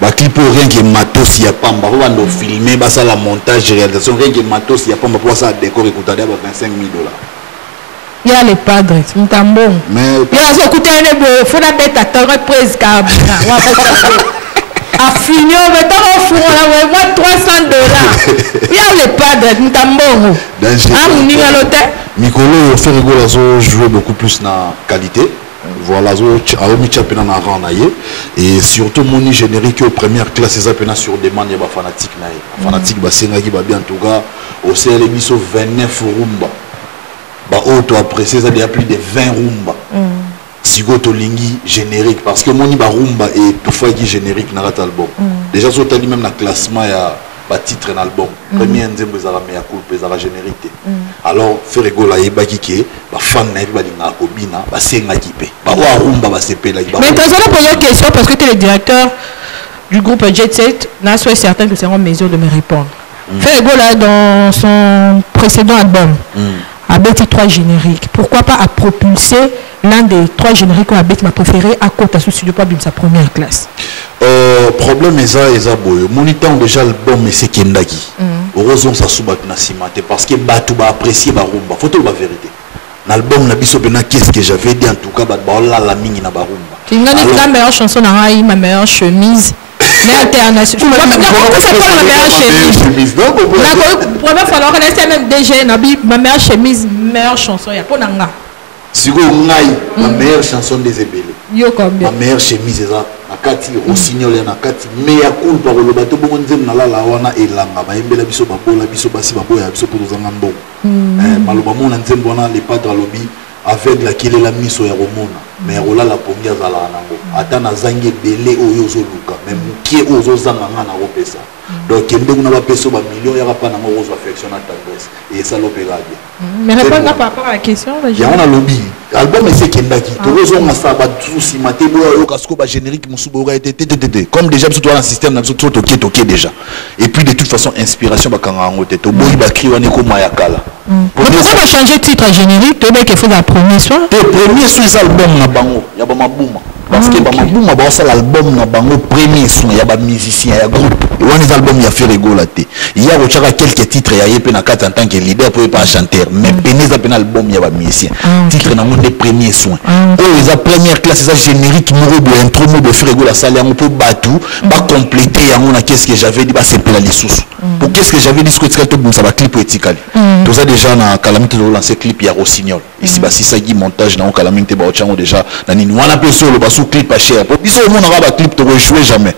Bah clip rien qui est matos, il y a pas, on va filmer, bah ça la montage, réalisation, rien qui est matos, il y a pas, on va ça décor, écoutez, 25 000 $. Il y a les padres, c'est un tambon. Mais il y a ce côté, il faut la bête à ta reprise. A fini, mais t'as un four, moi 300 $. Il y a les padres, c'est un tambon. Ah, on y a l'hôtel. Mikolo, Ferregola a joué beaucoup plus dans la qualité. Voilà, et surtout mon générique aux premières classes, c'est sur demande, il y a des fanatiques. Les fanatiques, bien en tout cas, au CLB, 29 rumba. Auto apprécié ça il y a plus de 20 rumba. Si go to lingi générique parce que mon rumba et tout fois qui générique dans l'album. Déjà sur tali même dans classement il y a ba titre dans l'album. Premier nzembo za meya culpe za la générité. Alors Ferregola yebaki ke ba fan na ba linga ko bina ba senga kipe. Ba wa rumba ba sepela ba. Mais tu as posé une question parce que tu es le directeur du groupe Jet Set, n'a soyez certain que c'est en mesure de me répondre. Ferregola dans son précédent album a bêti 3 génériques. Pourquoi pas à propulser l'un des 3 génériques qu'on a bêti ma préférée à côté sous studio pas sa première classe. Problème est ça boyo. Moniteur déjà l'album mais c'est Kendaki. Heureusement ça soubat na simate parce que batu ba apprécier ba rumba. Faut tout la vérité. L'album na biso bena qu'est-ce que j'avais dit en tout cas ba la mingi na ba rumba. Tu n'as la meilleure chanson na ma meilleure chemise. Mais international. Il va falloir laisser même DG ma meilleure chemise, meilleure chanson. Il y a pas d'anga. Si vous avez ma meilleure chanson des ébélés. Ma meilleure chemise est là. Nakati Rossignol et Nakati. Mais il y a cool par le bateau. Bon, on dit que la wana et langa. Ma embela biso babola biso basi baboya biso pour nous engambo. Malobamo on dit que les padres à lobby. Avec la kile la miso ya romona mais rola la pomia za la nango ata na zangi belé oyo zoluka même qui ozo zanga na repesa donc kende kuna ba peso ba millions ya pa na ozo affection na tendresse et ça l'opéra bien mais répondre par rapport à la question ya on a lobby album c'est kendaki to zo nga sa ba souci maté boyo kasko ba générique musubo ga été comme déjà biso toi un système na biso toké déjà et puis de toute façon inspiration ba kanga ngote to boyi ba kriwane ko mayakala pourquoi changer de titre à générique tu veux qu'il faut la premier soir le premier soir album na bango ya ba mabuma parce que bamabuma baosala l'album na bango premier son ya bamusicien ya groupe et wana les albums ya fait rigola te il y a ochaka quelques titres ya yepe na kata en tant que leader pour pas chanteur mais peneza pena album ya bamusicien titre na monde premier son oh les première classe ça générique moro de intro mo de fait rigola ça yango pour batu ba compléter yango na qu'est-ce que j'avais dit ba c'est pela les sous pour qu'est-ce que j'avais dit ce que tu tout bon ça va clip poétique tout ça déjà na calamité de lancer clip ya Rossignol ici ba si ça qui montage na calamité ba ochango déjà na nini wana pe solo ba sous clip pas cher pour biso on aura ba clip to jouer jamais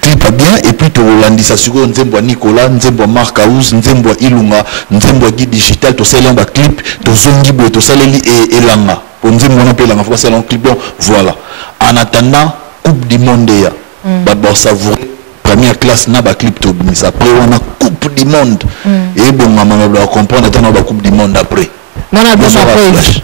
clip pas bien et puis to landisa suko nzembo Nicolas nzembo Marc House nzembo Ilunga nzembo Guy Digital to sala ba clip to zongi bo to saleli et langa pour nzembo on appelle langa faut sala un clip bon voilà en attendant coupe du monde ya ba savourer première classe na ba clip to mais après on a coupe du monde et bon maman va comprendre attends ba coupe du monde après non la bonne approche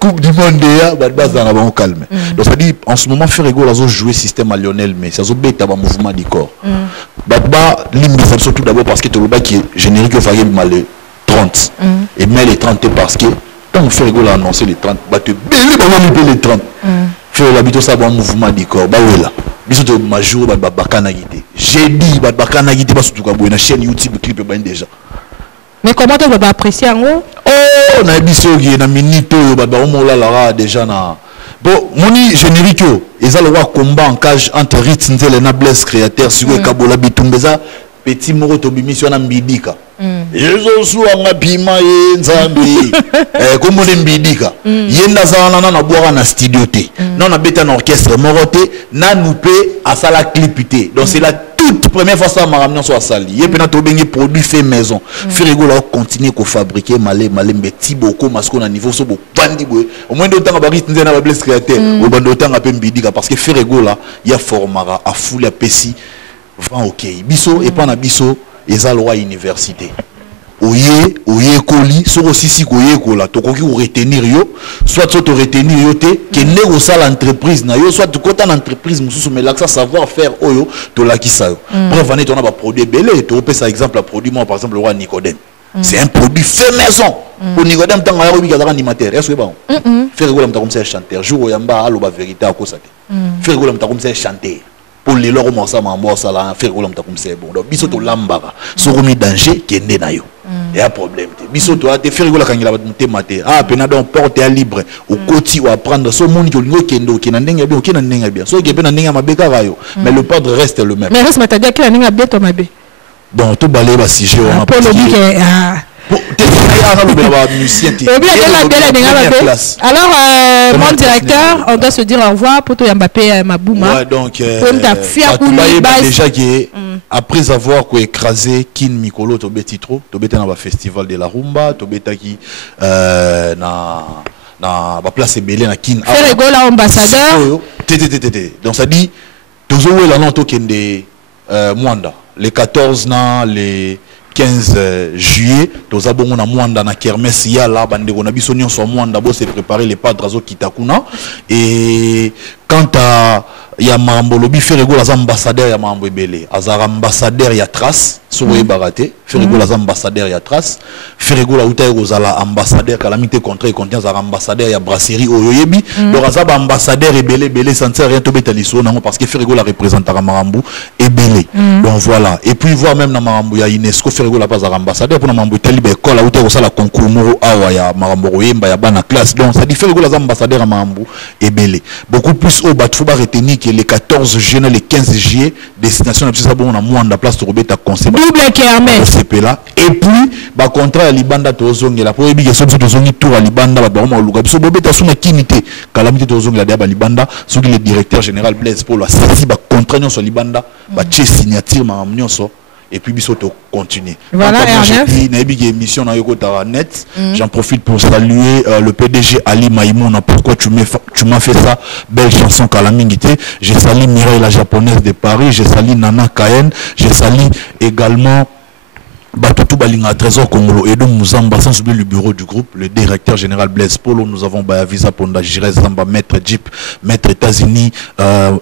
coupe du monde ya ba base na ba calme donc ça dit en ce moment faire rigolo azo jouer système à Lionel mais ça zo beta ba mouvement du corps ba limbi surtout d'abord parce que to le ba qui générique fa mal 30 et mais les 30 parce que quand on fait rigolo annoncer les 30 ba te belé ba les 30 faire l'habitude ça bon mouvement du corps ba ouais là biso to majuro ba bakana guité j'ai dit ba bakana guité ba surtout ka na chaîne YouTube clip ba déjà mais comment tu vas apprécier en gros oh na biso qui na minute ba on la déjà na bon moni générique ils allent voir combat en cage entre Ritz Nzele na Blaise créateur sur Kabola Bitumbeza petit moro to bimission na mbidika yezo suanga bima ye nzambi comme on mbidika yenda zana na boira na studio te non na beta na orchestre morote na noupé à sala clipité donc c'est la toute première fois ça m'a ramené sur sali et puis na to bengi produit fait maison fait rigolo continuer ko fabriquer malé mbeti boko masko na niveau so bo bandi boy au moins d'autant ba Ritz Nzele na Blaise créateur au bando temps pe mbidika parce que fait rigolo ya formara a foule a pesi vent ok biso et pas na biso eza loi université oye koli soko sisi koye kola to koki ko retenir yo soit to retenir yo te ke nego sala entreprise na yo soit to kota na entreprise mususu mais l'accès savoir faire oyo to la kisa yo preuve ane to na ba produit belé to pesa exemple la produit moi par exemple le roi Nicodème c'est un produit fait maison pour Nicodème tant ya obi ka animateur est-ce que bon faire rigolo mta comme ça chanteur jour yamba alo ba vérité akosa te faire rigolo mta comme ça chanter pour les loro mo ça mambo ça la faire rigolo mta comme ça bon donc biso to lambara so remis danger kende na yo il y a un problème biso to te faire rigolo kangila te maté ah pena donc porte à libre au côté ou apprendre so moni ko lingo kendo ki na ndenge bien ki na ndenge bien so ke pena ndenge mabeka rayo mais le padre reste le même mais reste matadi ki na ndenge bien to mabe bon to balé ba sujet on a pour le dit que alors mon directeur on doit se dire au revoir pour tout Mbappé Mabouma ouais, donc déjà que après avoir écrasé Kin Mikolo to betitro to beta na ba festival de la rumba to beta qui na ba place belé na Kin fait rigolo ambassadeur donc ça dit toujours là non to kende Mwanda les 14 na les 15 juillet tous abongo na Mwanda na kermesse ya la bande on a biso nyonso Mwanda bo se préparer les padres zo kitakuna et quant à ya mambo lobi fait rigolo az ambassadeur ya mambo ebele azara ambassadeur ya trace soye baraté fait rigolo az ambassadeur ya trace fait rigolo uta rozala ambassadeur calamité contre et contient azara ambassadeur ya brasserie oyoyebi donc azaba ambassadeur ebele ça ne sert rien to betaliso nango parce que fait rigolo représentera mambo ebele donc voilà et puis voir même na mambo ya UNESCO fait rigolo pas azara ambassadeur pour na mambo tali ba école uta rozala concours moro awa ya mambo royemba ya bana classe donc ça dit fait rigolo az ambassadeur ya mambo ebele beaucoup plus au bat faut ba retenir que les 14 juillet les 15 juillet destination na bon na Mwanda place to robeta conseil double kermesse et puis ba contrat ya libanda to zongela pour ebi so to zongi tour à libanda ba ba luka biso bobeta suna kinité calamité to zongela dia ba libanda soki le directeur général Blaise Paul a saisi ba contrat nyonso libanda ba che signature ma nyonso et puis biso to continuer. Voilà, émission na yoko net. J'en profite pour saluer le PDG Ali Maïmouna. Pourquoi tu m'as fait ça? Belle chanson Kalamingité. J'ai sali Mireille la japonaise de Paris. J'ai sali Nana Kayen. J'ai sali également Batutu Balinga, Trésor Congolo, Edo Mouzamba, sans oublier le bureau du groupe, le directeur général Blaise Polo, nous avons Visa Ponda, Jirez Zamba, Maître Jeep, Maître États-Unis,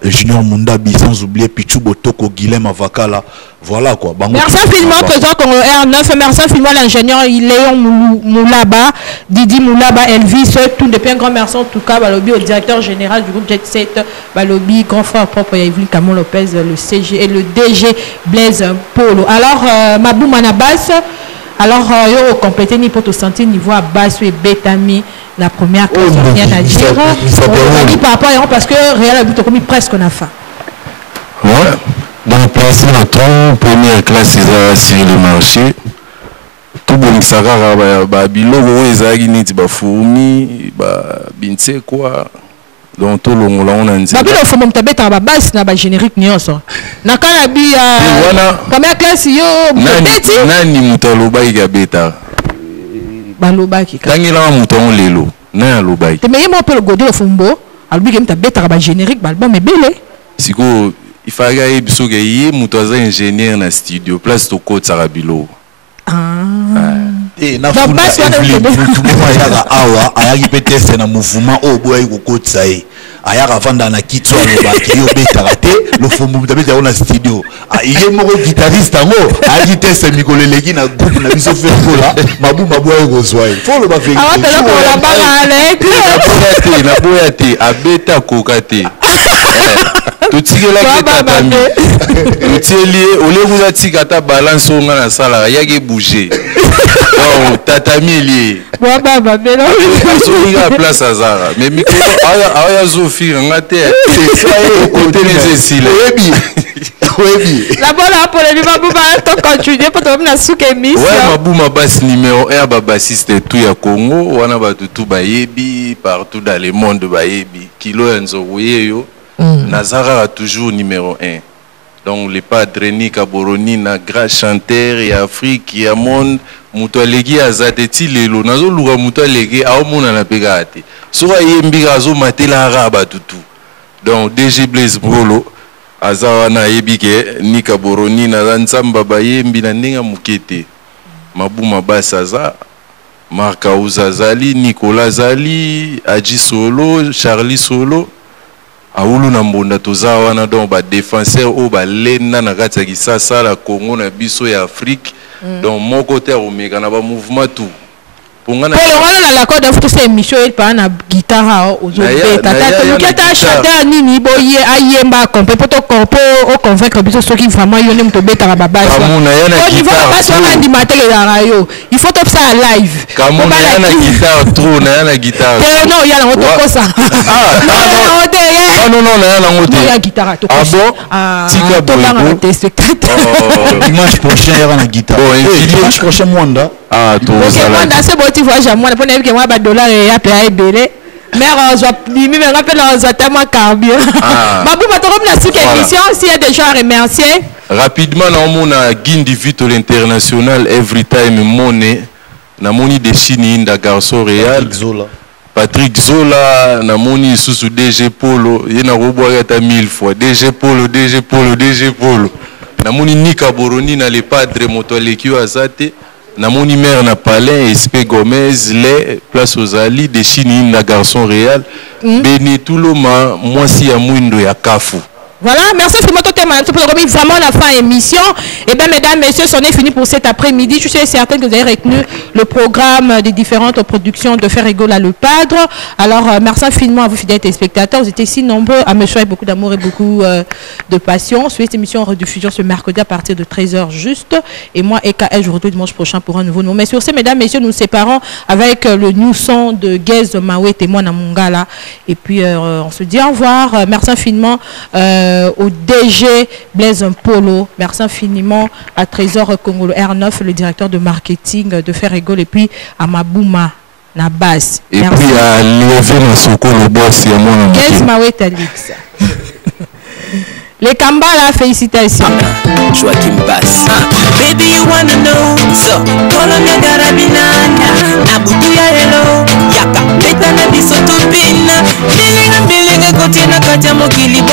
Junior Mundabi, sans oublier Pichu Botoko, Guilhem Avakala. Voilà quoi. Merci infiniment, Trésor Congolo R9. Merci infiniment l'ingénieur Léon Moulaba, Didi Moulaba, Elvis, tout depuis un grand merci en tout cas, Balobi au directeur général du groupe Jet 7, Balobi, grand frère propre Yves Camon Lopez, le CG et le DG Blaise Polo. Alors, Mabou Manabas, alors, yo complété ni pour te sentir niveau à basse et bétami, la première classe, rien à dire. On dit par rapport à parce que Réal a vu comme presque on a faim. Ouais. Dans place na tronc première classe sur le marché tout bon sakara ba biloko ezaki neti ba fourmi ba binse quoi donc tout le monde on a dit ba biloko fourmi tabeta ba base na ba générique nyonso na kana bi première classe yo beti nani mutalo ba igabeta ba lobaki kangela mutongo lelo na lobaki te mais mo pe le godelo fumbo albi ke tabeta ba générique ba album ebele siko il fallait que y ait un ingénieur dans le studio, place de côte Sarabilo. Et na funda Evelyn mouvement ya awa ayaki peut-être na mouvement au boy ko côte ça y ayaka vanda na kitso alobaki yo betaka te le fumbu tabeta na studio iye moko guitariste ngo ayaki test mikoleleki na groupe na biso fe kola mabu ay ko swai faut le ba faire awa tele ko la bana na boyate abeta kokate totikela tatami totieli oleku atika ta balance onga na sala yaki bouger donc tatami lié wa baba belo solinga place azara mais micro aya zofi ngate c'est côté les esile webi la bonne pour les babu ba to continuer pour to na suka émission ouais mabuma bass numéro 1 ba bassiste tout ya Congo wana ba tout bayebi partout dans le monde bayebi kilo enzo yo Nazara a toujours numéro 1. Donc les padres Nika Boroni na grand chanteur et Afrique et monde mutualegi azateti lelo nazo luga mutualegi a omona na pegate. Sora yembika zo matela raba tutu. Donc DG Blaise Polo azawa na yebike Nika Boroni na nzamba bayembi na ndinga mukete. Mabuma basaza Marka Uzazali, Nicolas Zali, Aji Solo, Charlie Solo. Aulu na mbonda toza wana donc ba défenseur o ba lena na kati ya kisasa la Congo na biso ya Afrique donc mon côté omeka na ba mouvement tout pongana pour le la corde de cette émission il parle na guitare aux autres tata le kata chanteur nini boye ayemba compé pour to compo au convaincre biso ceux qui vraiment yone mto beta ba base il faut pas sur animateur la radio il faut top ça live comme on a na guitare trop na guitare non il y a la autre ça non na ngote il y a guitare to ah bon tika boy dimanche prochain il y aura la guitare dimanche prochain Mwanda tout ça Mwanda c'est bon tu vois jamais pour ne que moi ba dollar et après belé mais on doit limi me rappelle on a tellement carburant babu bato na suka émission s'il y a des gens à remercier rapidement na mona Guindi Vito l'international every time money na moni de Chine inda garçon Real Patrick Zola na moni susu DG Polo yena roboya ta 1000 fois DG Polo na moni Nika Boroni na le padre motoleki azate na moni mère na Palais SP Gomez les place aux Ali de Chine na garçon Real Benetuloma mwasi ya mwindo ya Kafu. Voilà, merci Fimoto Tema pour vraiment la fin émission. Et bien mesdames, messieurs, c'en est fini pour cet après-midi. Je suis certaine que vous avez retenu le programme des différentes productions de Faire Égaux à Le Padre. Alors, merci infiniment à vous fidèles téléspectateurs. Vous étiez si nombreux à me choisir beaucoup d'amour et beaucoup de passion. Suivez cette émission en rediffusion ce mercredi à partir de 13h juste. Et moi, EKL, je vous retrouve dimanche prochain pour un nouveau numéro. Mais sur ce, mesdames, messieurs, nous nous séparons avec le new son de Gez Mawet et moi Namungala. Et puis, on se dit au revoir. Merci infiniment. Au DG Blaise Polo, merci infiniment à Trésor Congolo R9, le directeur de marketing de Faire Égaux, et puis à Mabouma Nabas. Et merci. Puis à Lévé Masoko, le boss, et à mon Qu'est-ce Mawet Alix. Les Kambala, félicitations. Joachim Bass. Baby, you wanna know? So, Colombia Garabinana, Nabutuya hello, Yaka, Beta Nabiso Tupina, Bilinga, Kotina Katamo Kilibo.